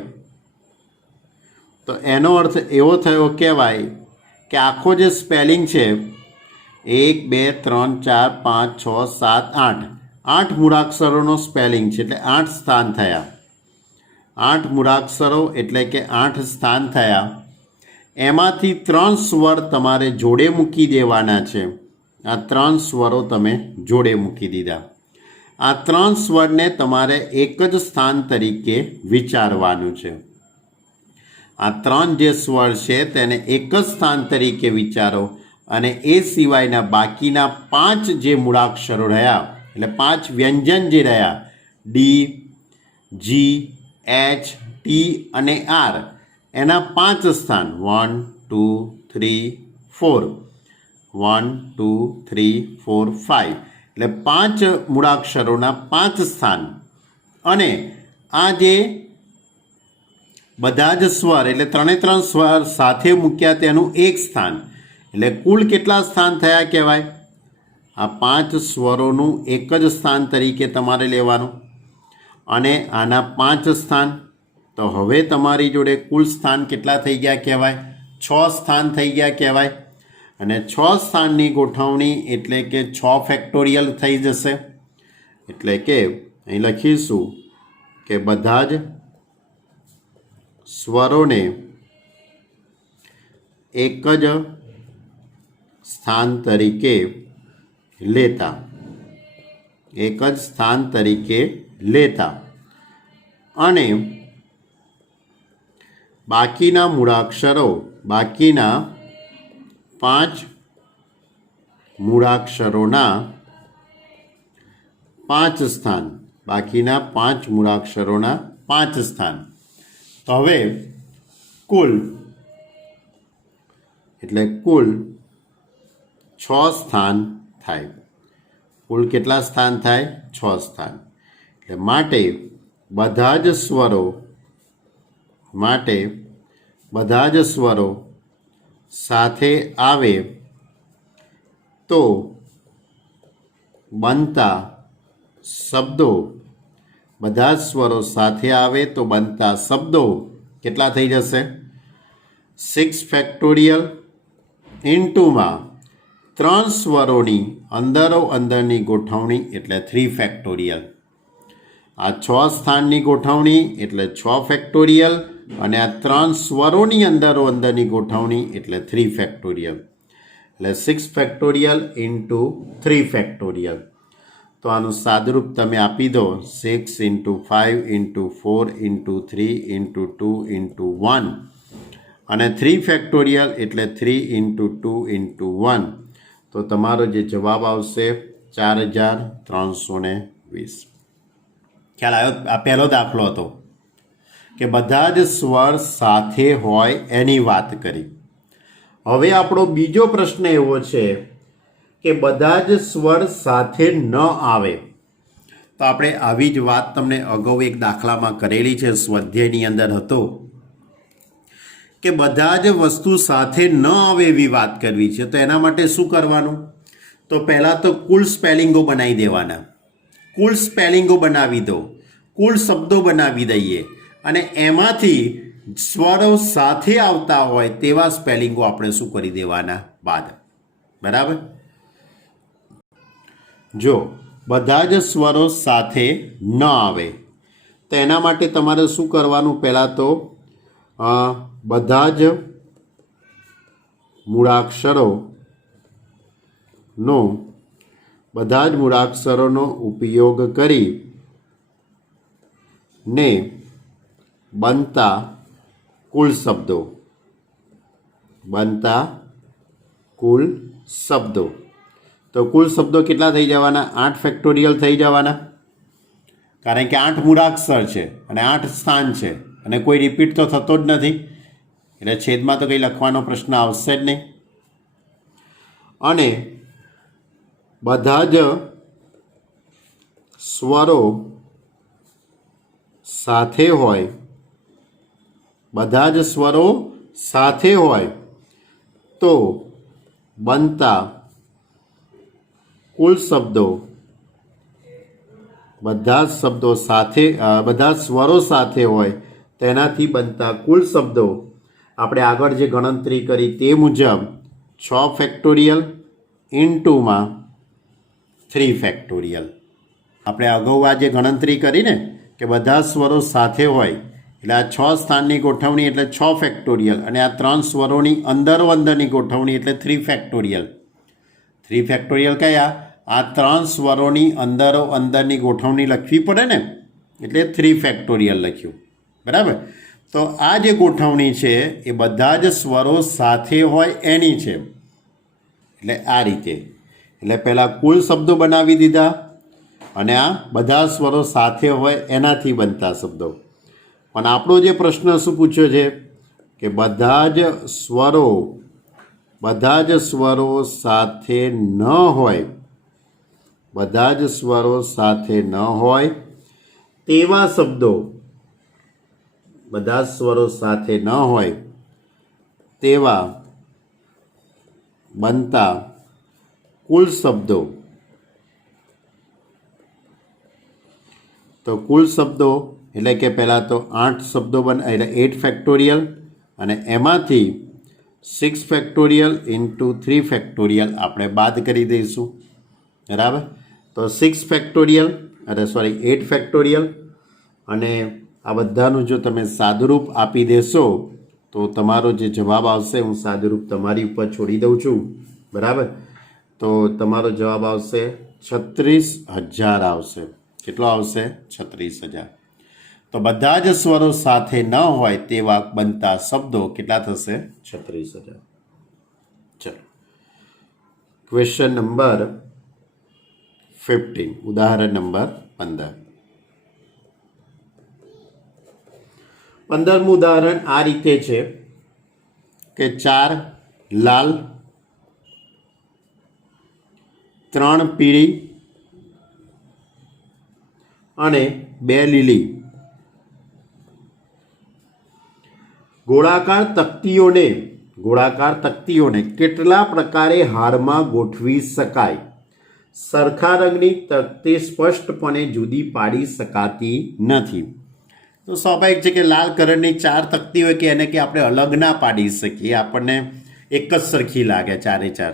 તો એનો અર્થ એવો થયો કહેવાય કે આખો જે સ્પેલિંગ છે 1 2 3 4 5 6 7 8 8 મૂળાક્ષરોનો સ્પેલિંગ છે એટલે 8 સ્થાન થયા. 8 મૂળાક્ષરો એટલે કે 8 સ્થાન થયા. એમાંથી 3 સ્વર તમારે જોડે મૂકી દેવાના છે. આ 3 સ્વરો તમે જોડે મૂકી દીધા. આ 3 સ્વરને તમારે એક જ સ્થાન તરીકે વિચારવાનું છે. આ 3 જે સ્વર છે તેને એક જ સ્થાન તરીકે વિચારો અને એ સિવાયના બાકીના 5 જે મૂળાક્ષરો રહ્યા એટલે 5 વ્યંજન જે રહ્યા ડી, જી, એચ, ટી અને આર એના 5 સ્થાન 1 2 3 4 1 2 3 4 5 એટલે 5 મૂળાક્ષરોના 5 સ્થાન અને આ જે બધા જ સ્વર એટલે 3 સ્વર સાથે મૂક્યા તેનું એક સ્થાન એટલે કુલ કેટલા સ્થાન થયા કહેવાય? આ 5 સ્વરોનું એક જ સ્થાન તરીકે તમારે લેવાનું અને આના 5 સ્થાન. તો હવે તમારી જોડે કુલ સ્થાન કેટલા થઈ ગયા કહેવાય? 6 સ્થાન થઈ ગયા કહેવાય. અને 6 સ્થાનની ગોઠવણી એટલે કે 6 ફેક્ટોરિયલ થઈ જશે. એટલે કે અહીં લખીશું કે બધા જ સ્વરોને એક જ સ્થાન તરીકે લેતા અને બાકીના મૂળાક્ષરો બાકીના 5 મૂળાક્ષરોના 5 સ્થાન બાકીના 5 મૂળાક્ષરોના 5 સ્થાન. તો હવે કુલ 6 સ્થાન થાય. કુલ કેટલા સ્થાન થાય? 6 સ્થાન. એટલે માટે બધા જ સ્વરો સાથે આવે તો બનતા શબ્દો બધા જ સ્વરો સાથે આવે તો બનતા શબ્દો કેટલા થઈ જશે? 6 ફેક્ટોરિયલ ઇન્ટુમાં 3 સ્વરોની અંદરની ગોઠવણી એટલે 3 ફેક્ટોરિયલ. આ 6 સ્થાનની ગોઠવણી એટલે 6 ફેક્ટોરિયલ અને આ 3 સ્વરોની અંદરની ગોઠવણી એટલે 3 ફેક્ટોરિયલ. એટલે 6 ફેક્ટોરિયલ ઇન્ટુ 3 ફેક્ટોરિયલ. તો આનું સાદરૂપ તમે આપી દો 6 into 5 into 4 into 3 into 2 into 1 અને 3 ફેક્ટોરિયલ એટલે 3 ઇન્ટુ 2 ઇન્ટુ 1. તો તમારો જે જવાબ આવશે 4320. ખ્યાલ આવ્યો? આ પહેલો દાખલો હતો કે બધા જ સ્વર સાથે હોય એની વાત કરી. હવે આપણો બીજો પ્રશ્ન એવો છે કે બધા જ સ્વર સાથે ન આવે. તો આપણે આવી જ વાત તમને અગાઉ એક દાખલામાં કરેલી છે, સ્વાધ્યાયની અંદર હતો કે બધા જ વસ્તુ સાથે ન આવે એવી વાત કરવી છે. તો એના માટે શું કરવાનું? તો પહેલાં તો કુલ સ્પેલિંગો બનાવી દેવાના. કુલ સ્પેલિંગો બનાવી દો, કુલ શબ્દો બનાવી દઈએ અને એમાંથી સ્વરો સાથે આવતા હોય તેવા સ્પેલિંગો આપણે શું કરી દેવાના બાદ. બરાબર? જો બધા જ સ્વરો સાથે ન આવે તો એના માટે તમારે શું કરવાનું? પહેલાં તો બધા જ મૂળાક્ષરોનો ઉપયોગ કરી ને બનતા કુલ શબ્દો. તો કુલ શબ્દો કેટલા થઈ જવાના? 8 ફેક્ટોરિયલ થઈ જવાના, કારણ કે 8 મૂળાક્ષર છે અને 8 સ્થાન છે અને કોઈ રિપીટ તો થતો જ નથી એટલે છેદમાં તો કંઈ લખવાનો પ્રશ્ન આવશે જ નહીં. અને બધા જ સ્વરો સાથે હોય તો બનતા કુલ શબ્દો બધા સ્વરો સાથે હોય તેનાથી બનતા કુલ શબ્દો આપણે આગળ જે ગણતરી કરી તે મુજબ 6 ફેક્ટોરિયલ ઇન્ટુમાં 3 ફેક્ટોરિયલ. આપણે અગાઉ આ જે ગણતરી કરીને કે બધા સ્વરો સાથે હોય એટલે આ 6 સ્થાનની ગોઠવણી એટલે 6 ફેક્ટોરિયલ અને આ 3 સ્વરોની અંદરની ગોઠવણી એટલે 3 ફેક્ટોરિયલ. 3 ફેક્ટોરિયલ કયા? આ 3 સ્વરોની અંદરની ગોઠવણી લખવી પડે ને, એટલે 3 ફેક્ટોરિયલ લખ્યું. બરાબર. તો આ જે ગોઠવણી છે એ બધા જ સ્વરો સાથે હોય એની છે. એટલે આ રીતે, એટલે પહેલાં કુલ શબ્દો બનાવી દીધા અને આ બધા સ્વરો સાથે હોય એનાથી બનતા શબ્દો. પણ આપણો જે પ્રશ્ન શું પૂછ્યો છે કે બધા જ સ્વરો સાથે ન હોય, બધા જ સ્વરો સાથે ન હોય તેવા શબ્દો, બધા સ્વરો સાથે ન હોય તેવા બનતા કુલ શબ્દો. તો કુલ શબ્દો એટલે કે પહેલાં તો 8 શબ્દો એટલે 8 ફેક્ટોરિયલ અને એમાંથી 6 ફેક્ટોરિયલ ઇન્ટુ 3 ફેક્ટોરિયલ આપણે બાદ કરી દઈશું. બરાબર. તો 6 ફેક્ટોરિયલ 8 ફેક્ટોરિયલ અને આ બધાનું જો તમે સાદુરૂપ આપી દેશો તો તમારો જે જવાબ આવશે, હું સાદુરૂપ તમારી ઉપર છોડી દઉં છું. બરાબર. તો તમારો જવાબ આવશે 36,000 આવશે. કેટલો આવશે? 36,000. તો બધા જ સ્વરો સાથે ન હોય તેવા બનતા શબ્દો કેટલા થશે? 36,000. ચલો, ક્વેશ્ચન નંબર 15, ઉદાહરણ નંબર 15. 15મું ઉદાહરણ આ રીતે છે કે 4 લાલ, 3 પીળી અને 2 લીલી ગોળાકાર તકતીઓને કેટલા પ્રકારે હારમાં ગોઠવી શકાય? સરખા રંગની તકતી સ્પષ્ટપણે જુદી પાડી શકાતી નથી. તો સ્વાભાવિક છે કે લાલ કલરની 4 તકતી હોય કે એને કે આપણે અલગ ના પાડી શકીએ, આપણને એક જ સરખી લાગે ચારે ચાર.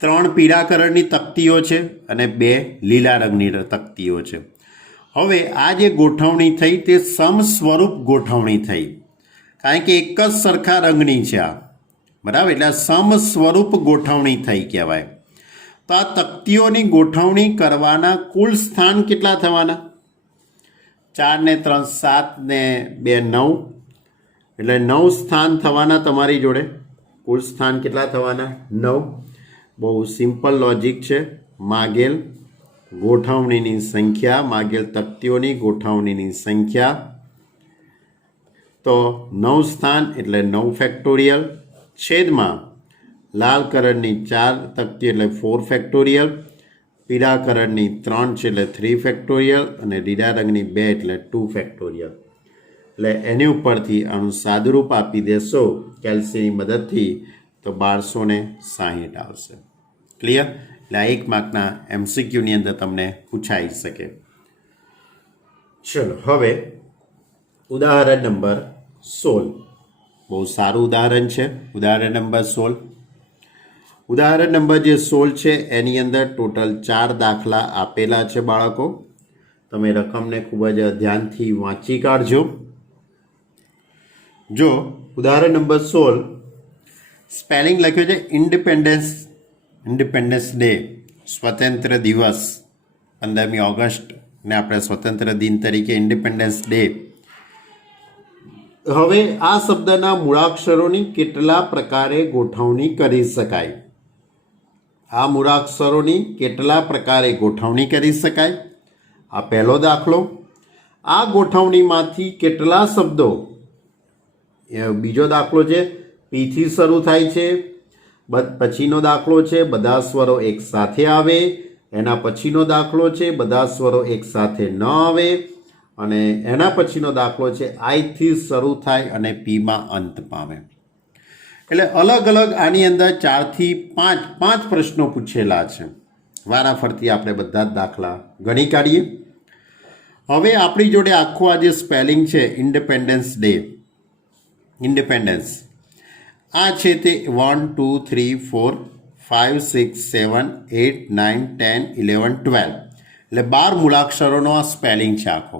3 પીળા કલરની તકતીઓ છે અને 2 લીલા રંગની તકતીઓ છે. હવે આ જે ગોઠવણી થઈ તે સમસ્વરૂપ ગોઠવણી થઈ, કારણ કે એક જ સરખા રંગની છે આ. બરાબર. એટલે સમસ્વરૂપ ગોઠવણી થઈ કહેવાય. તો આ તકતીઓની ગોઠવણી કરવાના કુલ સ્થાન કેટલા થવાના? 4 ને 3 7 ને 2 9, એટલે 9 સ્થાન થવાના તમારી જોડે. કુલ સ્થાન કેટલા થવાના? 9. બહુ સિમ્પલ લોજિક છે. માગેલ ગોઠવણીની સંખ્યા, માગેલ તકતીઓની ગોઠવણીની સંખ્યા, તો 9 સ્થાન એટલે 9 ફેક્ટોરિયલ છેદમાં લાલ કલરની 4 તકતી એટલે 4 ફેક્ટોરિયલ, પીળા કલરની 3 છે એટલે 3 ફેક્ટોરિયલ અને લીલા રંગની 2 એટલે 2 ફેક્ટોરિયલ. એટલે એની ઉપરથી આનું સાદુરૂપ આપી દેશો કેલ્સીની મદદથી તો 1260 આવશે. ક્લિયર? એટલે આ 1 માર્કના MCQની અંદર તમને પૂછાઈ શકે. ચલો, હવે ઉદાહરણ નંબર 16. બહુ સારું ઉદાહરણ છે. ઉદાહરણ નંબર 16. ઉદાહરણ નંબર જે 16 છે એની અંદર ટોટલ 4 દાખલા આપેલા છે બાળકો. તમે રકમને ખૂબ જ ધ્યાનથી વાંચી કાઢજો. જો ઉદાહરણ નંબર 16 સ્પેલિંગ લખ્યું છે ઇન્ડિપેન્ડન્સ ડે, સ્વતંત્ર દિવસ, 15મી ઓગસ્ટને આપણે સ્વતંત્ર દિન તરીકે ઇન્ડિપેન્ડન્સ ડે. હવે આ શબ્દના મૂળાક્ષરોની કેટલા પ્રકારે ગોઠવણી કરી શકાય? આ મૂળાક્ષરોની કેટલા પ્રકારે ગોઠવણી કરી શકાય? આ પહેલો દાખલો. આ ગોઠવણીમાંથી કેટલા શબ્દો, બીજો દાખલો છે પીથી શરૂ થાય છે, પછીનો દાખલો છે બધા સ્વરો એક સાથે આવે, એના પછીનો દાખલો છે બધા સ્વરો એક સાથે ન આવે, અને એના પછીનો દાખલો છે આઈથી શરૂ થાય અને પીમાં અંત પામે. એટલે અલગ અલગ આની અંદર 4 થી 5 પ્રશ્નો પૂછેલા છે. વારાફરતી આપણે બધા જ દાખલા ગણી કાઢીએ. હવે આપણી જોડે આખું આ જે સ્પેલિંગ છે ઇન્ડિપેન્ડન્સ ડે, ઇન્ડિપેન્ડન્સ. આ છે તે 1 2 3 4 5 6 7 8 9 10 11 12 એટલે 12 મૂળાક્ષરોનો આ સ્પેલિંગ છે આખો.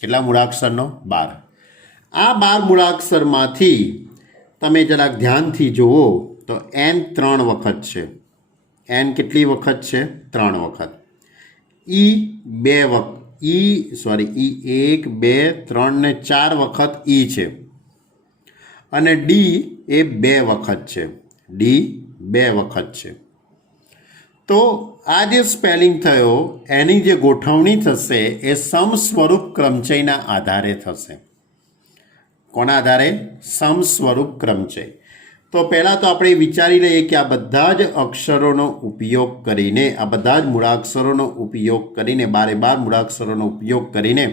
કેટલા મૂળાક્ષરનો? 12. આ 12 મૂળાક્ષરમાંથી તમે જરાક ધ્યાનથી જુઓ તો એન 3 વખત છે. એન કેટલી વખત છે? 3 વખત. ઈ 2 વખત ઈ 1 2 3 ને 4 વખત ઈ છે. અને ડી એ 2 વખત છે. ડી 2 વખત છે. તો આ જે સ્પેલિંગ થયો એની જે ગોઠવણી થશે એ સમસ્વરૂપ ક્રમચયના આધારે થશે. કોના આધારે? સમસ્વરૂપ ક્રમચય. તો પહેલાં તો આપણે વિચારી લઈએ કે આ બધા જ અક્ષરોનો ઉપયોગ કરીને, આ બધા જ મૂળાક્ષરોનો ઉપયોગ કરીને, 12 મૂળાક્ષરોનો ઉપયોગ કરીને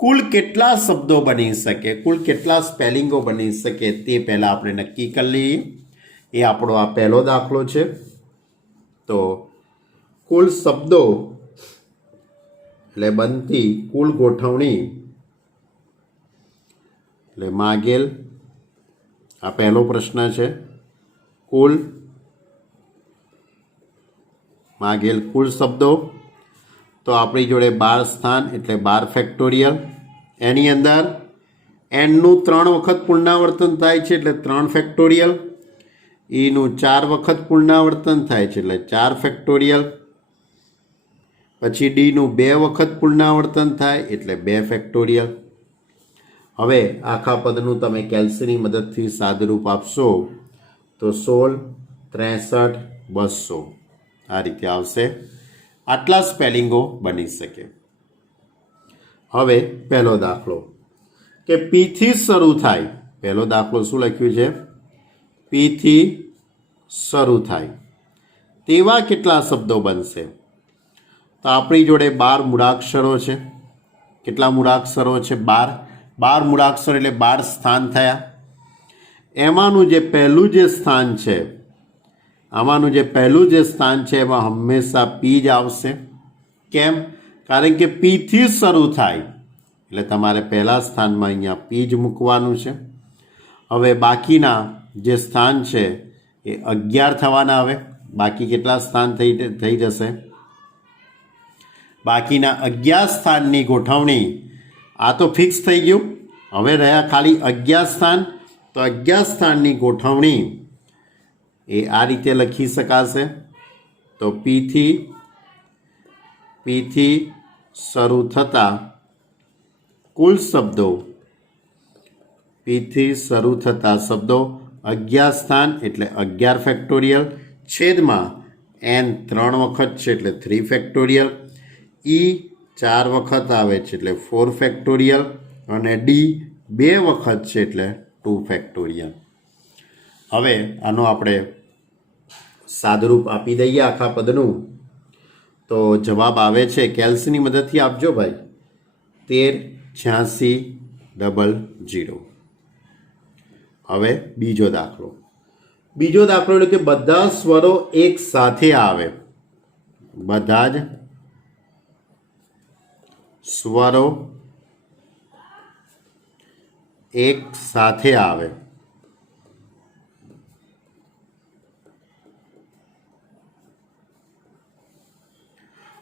કુલ કેટલા શબ્દો બની શકે, કુલ કેટલા સ્પેલિંગો બની શકે તે પહેલાં આપણે નક્કી કરી લઈએ. એ આપણો આ પહેલો દાખલો છે. તો કુલ શબ્દો એટલે બનતી કુલ ગોઠવણી એટલે માગેલ, આ પહેલો પ્રશ્ન છે. કુલ માગેલ કુલ શબ્દો. તો આપણી જોડે 12 સ્થાન એટલે 12 ફેક્ટોરિયલ. એની અંદર એનનું 3 વખત પુનરાવર્તન થાય છે એટલે 3 ફેક્ટોરિયલ. ઈનું 4 વખત પુનરાવર્તન થાય છે એટલે 4 ફેક્ટોરિયલ. પછી ડીનું 2 વખત પુનરાવર્તન થાય એટલે 2 ફેક્ટોરિયલ. હવે આખા પદનું તમે કેલ્સીની મદદથી સાદુરૂપ આપશો તો 16 63 200 આ રીતે આવશે. આટલા સ્પેલિંગો બની શકે. હવે પહેલો દાખલો કે પીથી શરૂ થાય. પહેલો દાખલો શું લખ્યું છે? પીથી શરૂ થાય તેવા કેટલા શબ્દો બનશે? તો આપણી જોડે 12 મૂળાક્ષરો છે. કેટલા મૂળાક્ષરો છે? 12. 12 મૂળાક્ષરો એટલે 12 સ્થાન થયા. એમાંનું જે પહેલું જે સ્થાન છે, આમાંનું જે પહેલું જે સ્થાન છે એમાં હંમેશા પી જ આવશે. કેમ? કારણ કે પીથી શરૂ થાય એટલે તમારે પહેલા સ્થાનમાં અહીંયા પી જ મૂકવાનું છે. હવે બાકીના જે સ્થાન છે એ 11 થવાના. હવે બાકી કેટલા સ્થાન થઈ જશે? બાકીના 11 સ્થાનની ગોઠવણી. આ તો ફિક્સ થઈ ગયું. હવે રહ્યા ખાલી 11 સ્થાન. તો 11 સ્થાનની ગોઠવણી એ આ રીતે લખી શકાશે. તો પીથી શરૂ થતા કુલ શબ્દો, પીથી શરૂ થતા શબ્દો 11 સ્થાન એટલે 11 ફેક્ટોરિયલ. છેદમાં એન 3 વખત છે એટલે 3 ફેક્ટોરિયલ. ઈ 4 વખત આવે છે એટલે 4 ફેક્ટોરિયલ. અને ડી 2 વખત છે એટલે 2 ફેક્ટોરિયલ. હવે આનો આપણે સાદુરૂપ આપી દઈએ આખા પદનું. તો જવાબ આવે છે, કેલ્સીની મદદથી આપજો ભાઈ, 138600. હવે બીજો દાખલો. બીજો દાખલો એટલે કે બધા સ્વરો એક સાથે આવે. બધા જ સ્વરો એક સાથે આવે.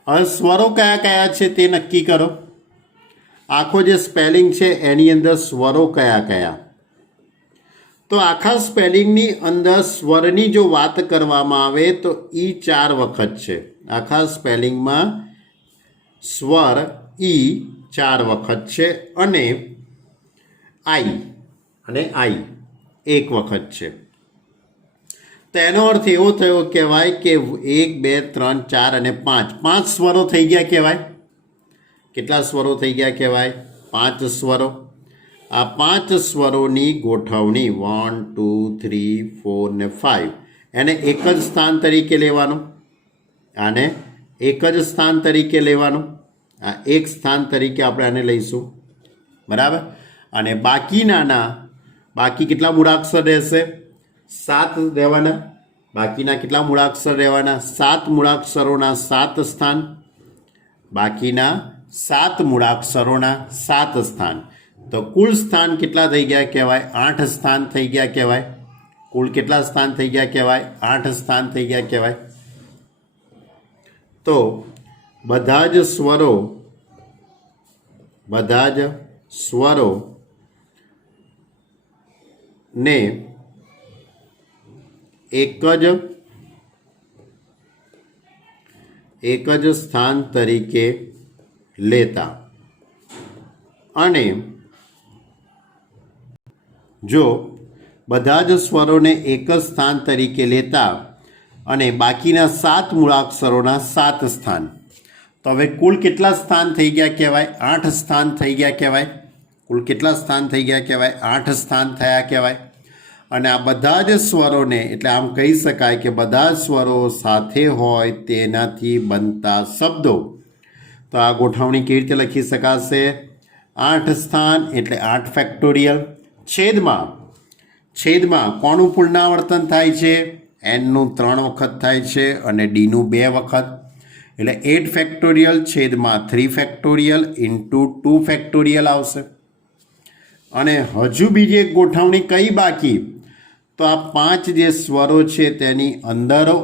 હવે સ્વરો કયા કયા છે તે નક્કી કરો. આખો જે સ્પેલિંગ છે એની અંદર સ્વરો કયા કયા? તો આખા સ્પેલિંગની અંદર સ્વરની જો વાત કરવામાં આવે તો ઈ 4 વખત છે. આખા સ્પેલિંગમાં સ્વર ઈ 4 વખત છે. અને આઈ 1 વખત છે. તો એનો અર્થ એવો થયો કહેવાય કે 1 2 3 4 અને 5 સ્વરો થઈ ગયા કહેવાય. કેટલા સ્વરો થઈ ગયા કહેવાય? 5 સ્વરો. આ 5 સ્વરોની ગોઠવણી 1 2 3 4 ને 5 એને એક જ સ્થાન તરીકે લેવાનું. આને એક જ સ્થાન તરીકે લેવાનું. આ એક સ્થાન તરીકે આપણે આને લઈશું. બરાબર. અને બાકી કેટલા મૂળાક્ષર રહેશે? 7 રહેવાના. બાકીના કેટલા મૂળાક્ષર રહેવાના? 7 મૂળાક્ષરોના 7 સ્થાન. બાકીના 7 મૂળાક્ષરોના 7 સ્થાન. તો કુલ સ્થાન કેટલા થઈ ગયા કહેવાય? 8 સ્થાન થઈ ગયા કહેવાય. કુલ કેટલા સ્થાન થઈ ગયા કહેવાય? 8 સ્થાન થઈ ગયા કહેવાય. તો બધા જ સ્વરો ને એક જ સ્થાન તરીકે લેતા અને જો બધા જ સ્વરોને એક જ સ્થાન તરીકે લેતા અને બાકીના 7 મૂળાક્ષરોના 7 સ્થાન, તો હવે કુલ કેટલા સ્થાન થઈ ગયા કહેવાય? 8 સ્થાન થઈ ગયા કહેવાય. કુલ કેટલા સ્થાન થઈ ગયા કહેવાય? 8 સ્થાન થયા કહેવાય. અને આ બધા જ સ્વરોને એટલે આમ કહી શકાય કે બધા સ્વરો સાથે હોય તેનાથી બનતા શબ્દો. તો આ ગોઠવણી કેવી રીતે લખી શકાશે? 8 સ્થાન એટલે 8 ફેક્ટોરિયલ છેદમાં કોનું પુનરાવર્તન થાય છે? એનનું 3 વખત થાય છે અને ડીનું 2 વખત, એટલે 8 ફેક્ટોરિયલ છેદમાં 3 ફેક્ટોરિયલ ઇન્ટુ 2 ફેક્ટોરિયલ આવશે. અને હજુ બીજી એક ગોઠવણી કઈ બાકી? તો આ 5 જે સ્વરો છે તેની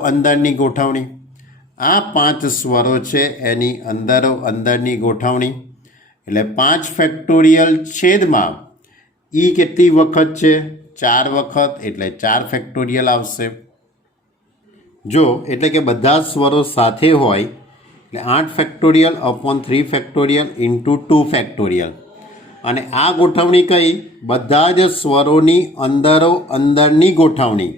અંદરની ગોઠવણી. આ 5 સ્વરો છે એની અંદરની ગોઠવણી. એટલે 5 ફેક્ટોરિયલ છેદમાં ઈ કેટલી વખત છે? 4 વખત, એટલે 4 ફેક્ટોરિયલ આવશે. જો એટલે કે બધા સ્વરો સાથે હોય એટલે 8 factorial upon 3 factorial into 2 factorial. અને આ ગોઠવણી કઈ? બધા જ સ્વરોની અંદરની ગોઠવણી.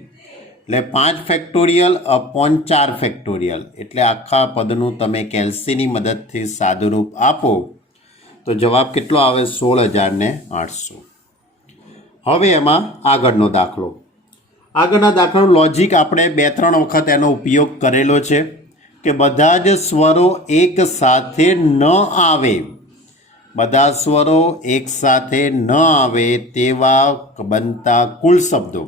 એટલે 5 ફેક્ટોરિયલ અપોન 4 ફેક્ટોરિયલ. એટલે આખા પદનું તમે કેલ્સીની મદદથી સાદુરૂપ આપો તો જવાબ કેટલો આવે? 16,800. હવે એમાં આગળનો દાખલો. આગળના દાખલાનું લોજિક આપણે 2-3 વખત એનો ઉપયોગ કરેલો છે કે બધા જ સ્વરો એક સાથે ન આવે, બધા સ્વરો એક સાથે ન આવે તેવા બનતા કુલ શબ્દો.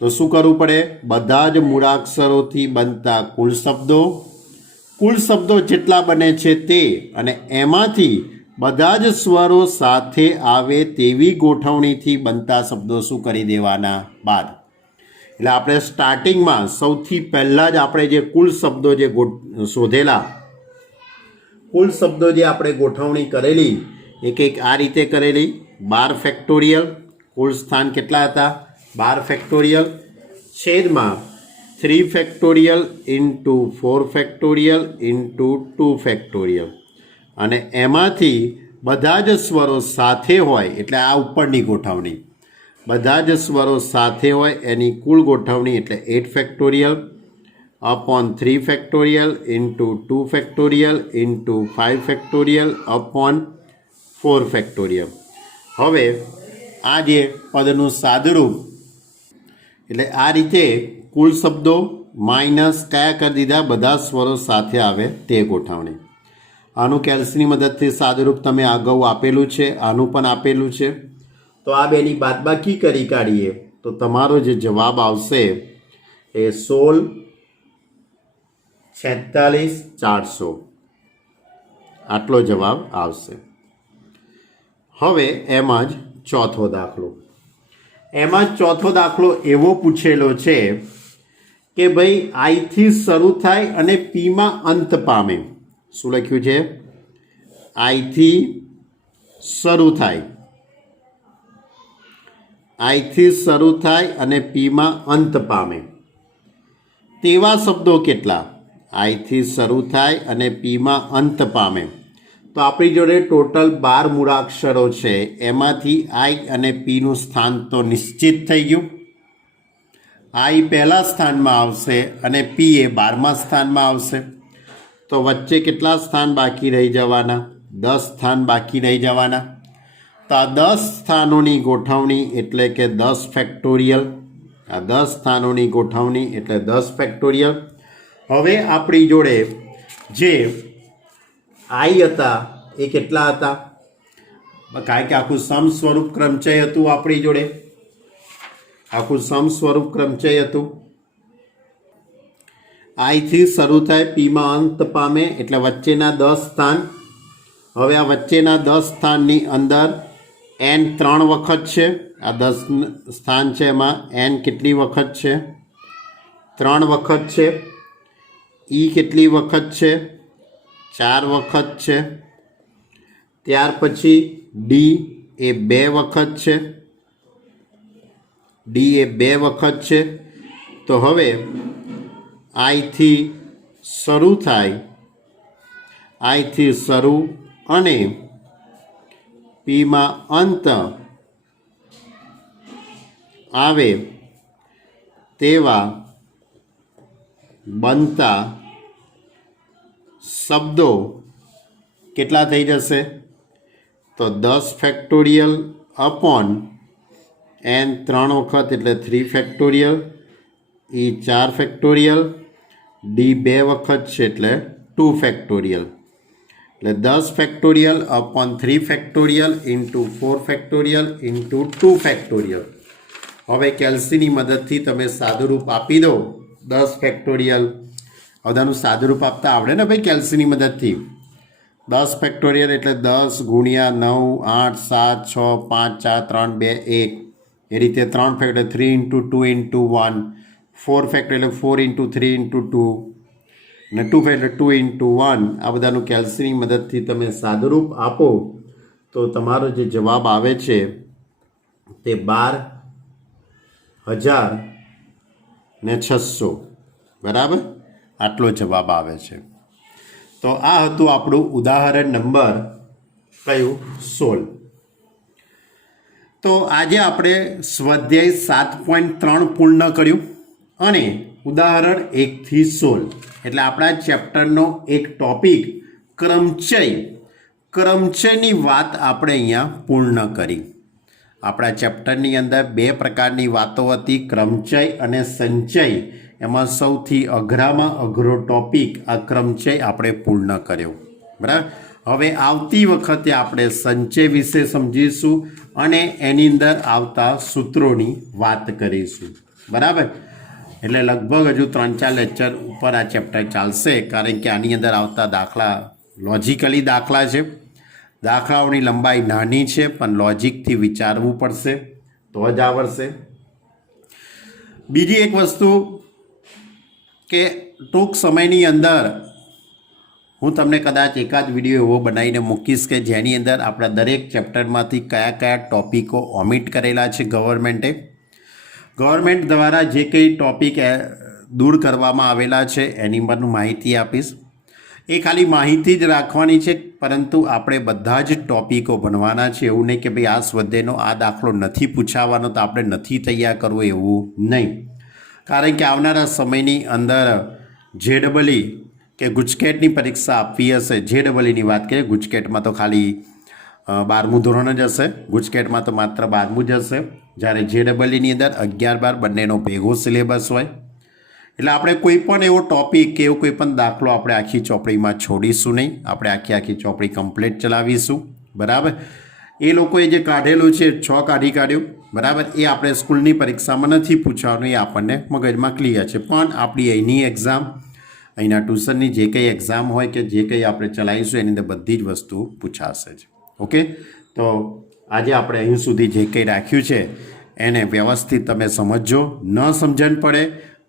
તો શું કરવું પડે? બધા જ મૂળાક્ષરોથી બનતા કુલ શબ્દો જેટલા બને છે તે, અને એમાંથી બધા જ સ્વરો સાથે આવે તેવી ગોઠવણીથી બનતા શબ્દો શું કરી દેવાના? બાદ. એટલે આપણે સ્ટાર્ટિંગમાં સૌથી પહેલાં જ આપણે જે કુલ શબ્દો જે શોધેલા, કુલ શબ્દો જે આપણે ગોઠવણી કરેલી એક આ રીતે કરેલી. 12 ફેક્ટોરિયલ કુલ સ્થાન કેટલા હતા? 12 ફેક્ટોરિયલ છેદમાં 3 factorial into 4 factorial into 2 factorial. અને એમાંથી બધા જ સ્વરો સાથે હોય એટલે આ ઉપરની ગોઠવણી, બધા જ સ્વરો સાથે હોય એની કુલ ગોઠવણી એટલે 8 factorial upon 3 factorial into 2 factorial into 5 factorial upon 4 factorial. હવે આ જે પદનું સાદુરૂપ એટલે આ રીતે કુલ શબ્દો માઇનસ કયા કરી દીધા? બધા સ્વરો સાથે આવે તે ગોઠવણી. આનું કેલ્સીની મદદથી સાદુરૂપ તમે અગાઉ આપેલું છે, આનું પણ આપેલું છે. તો આ બેની બાદબાકી કરી કાઢીએ તો તમારો જે જવાબ આવશે એ 16,46,400 આટલો જવાબ આવશે. હવે એમાં જ ચોથો દાખલો એવો પૂછેલો છે કે ભાઈ આઈથી શરૂ થાય અને પીમાં અંત પામે. શું લખ્યું છે? આઈથી શરૂ થાય અને પીમાં અંત પામે તેવા શબ્દો કેટલા? આઈથી શરૂ થાય અને પીમાં અંત પામે. તો આપણી જોડે ટોટલ 12 મૂળાક્ષરો છે, એમાંથી આઈ અને પીનું સ્થાન તો નિશ્ચિત થઈ ગયું. આઈ પહેલા સ્થાનમાં આવશે અને પી એ 12મા સ્થાનમાં આવશે. તો વચ્ચે કેટલા સ્થાન બાકી રહી જવાના? 10 સ્થાન બાકી રહી જવાના. તો આ 10 સ્થાનોની ગોઠવણી એટલે કે 10 ફેક્ટોરિયલ. આ 10 સ્થાનોની ગોઠવણી એટલે 10 ફેક્ટોરિયલ. હવે આપણી જોડે જે આઈ હતા એ કેટલા હતા? કારણ કે આખું સમસ્વરૂપ ક્રમચય હતું આપણી જોડે, આઈથી શરૂ થાય પીમાં અંત પામે એટલે વચ્ચેના 10 સ્થાન. હવે આ વચ્ચેના 10 સ્થાનની અંદર એન 3 વખત છે, આ 10 સ્થાન છે એમાં એન કેટલી વખત છે? 3 વખત છે. ઈ કેટલી વખત છે? 4 વખત છે. ત્યાર પછી ડી એ 2 વખત છે. ડી એ 2 વખત છે. તો હવે આઈથી શરૂ થાય, આઈથી શરૂ અને પીમાં અંત આવે તેવા બનતા શબ્દો કેટલા થઈ જશે? તો 10 ફેક્ટોરિયલ અપોન એન 3 વખત એટલે 3 ફેક્ટોરિયલ, ઈ 4 ફેક્ટોરિયલ, ડી 2 વખત છે એટલે 2 ફેક્ટોરિયલ. એટલે 10 factorial upon 3 factorial into 4 factorial into 2 factorial. હવે કેલ્સીની મદદથી તમે સાદુરૂપ આપી દો 10 ફેક્ટોરિયલ. બધાનું સાદુરૂપ આપતા આવડે ને ભાઈ કેલ્સીની મદદથી. 10 ફેક્ટોરિયલ એટલે 10 ગુણ્યા 9, 8, 7, 6, 5, 4, 3, 2, 1. એ રીતે 3 ફેક્ટોરિયલ 3 ઇન્ટુ 2 ઇન્ટુ 1. 4 ફેક્ટોરિયલ એટલે 4 ઇન્ટુ 3 ઇન્ટુ 2 અને 2 ફેક્ટોરિયલ 2 ઇન્ટુ 1. આ બધાનું કેલ્સીની મદદથી તમે સાદુરૂપ આપો તો તમારો જે જવાબ આવે છે તે 12,600 બરાબર આટલો જવાબ આવે છે. તો આ હતું આપણું ઉદાહરણ નંબર કયું 16. તો આજે આપણે સ્વાધ્યાય 7.3 પૂર્ણ કર્યું અને ઉદાહરણ 1 થી 16 એટલે આપણા ચેપ્ટરનો એક ટોપિક ક્રમચયની વાત આપણે અહીંયા પૂર્ણ કરી. આપણા ચેપ્ટરની અંદર 2 પ્રકારની વાતો હતી, ક્રમચય અને સંચય. એમાં સૌથી અઘરામાં અઘરો ટોપિક આ ક્રમચય આપણે પૂર્ણ કર્યો બરાબર. હવે આવતી વખતે આપણે સંચય વિશે સમજીશું અને એની અંદર આવતા સૂત્રોની વાત કરીશું બરાબર. એટલે લગભગ હજુ 3-4 લેક્ચર ઉપર આ ચેપ્ટર ચાલશે, કારણ કે આની અંદર આવતા દાખલા લોજિકલી દાખલા છે. દાખલાઓની લંબાઈ નાની છે પણ લોજિકથી વિચારવું પડશે તો જ આવડશે. બીજી એક વસ્તુ કે ટૂંક સમયની અંદર હું તમને કદાચ એકાદ વિડીયો એવો બનાવીને મૂકીશ કે જેની અંદર આપણા દરેક ચેપ્ટરમાંથી કયા કયા ટોપિકો ઓમિટ કરેલા છે ગવર્મેન્ટ દ્વારા જે કંઈ ટોપિક દૂર કરવામાં આવેલા છે એની પર માહિતી આપીશ. એ ખાલી માહિતી જ રાખવાની છે, પરંતુ આપણે બધા જ ટોપિકો ભણવાના છે. એવું નહીં કે ભાઈ આ સ્વાધ્યાયનો આ દાખલો નથી પૂછાવાનો તો આપણે નથી તૈયાર કરવું, એવું નહીં. કારણ કે આવનારા સમયની અંદર JEE કે ગુજકેટની પરીક્ષા આપવી હશે. JEEની વાત કરીએ, ગુજકેટમાં તો ખાલી 12મું ધોરણ જ હશે, ગુજકેટમાં તો માત્ર 12મું જ હશે, જ્યારે JEEની અંદર 11-12 બંનેનો ભેગો સિલેબસ હોય. એટલે આપણે કોઈ પણ એવો ટોપિક કે એવો કોઈ પણ દાખલો આપણે આખી ચોપડીમાં છોડીશું નહીં. આપણે આખી ચોપડી કમ્પ્લીટ ચલાવીશું બરાબર. એ લોકોએ જે કાઢેલું છે 6 કાઢ્યું બરાબર, એ આપણે સ્કૂલની પરીક્ષામાં નથી પૂછવાનું, એ આપણને મગજમાં ક્લિયર છે. પણ આપણી અહીંની એક્ઝામ, અહીંના ટ્યુશનની જે કંઈ એક્ઝામ હોય કે જે કંઈ આપણે ચલાવીશું એની અંદર બધી જ વસ્તુ પૂછાશે જ. ઓકે, તો આજે આપણે અહીં સુધી જે કંઈ રાખ્યું છે એને વ્યવસ્થિત તમે સમજજો. ન સમજણ પડે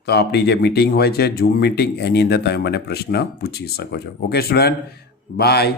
તો આપણી જે મીટિંગ હોય છે ઝૂમ મીટિંગ, એની અંદર તમે મને પ્રશ્ન પૂછી શકો છો. Okay student, by.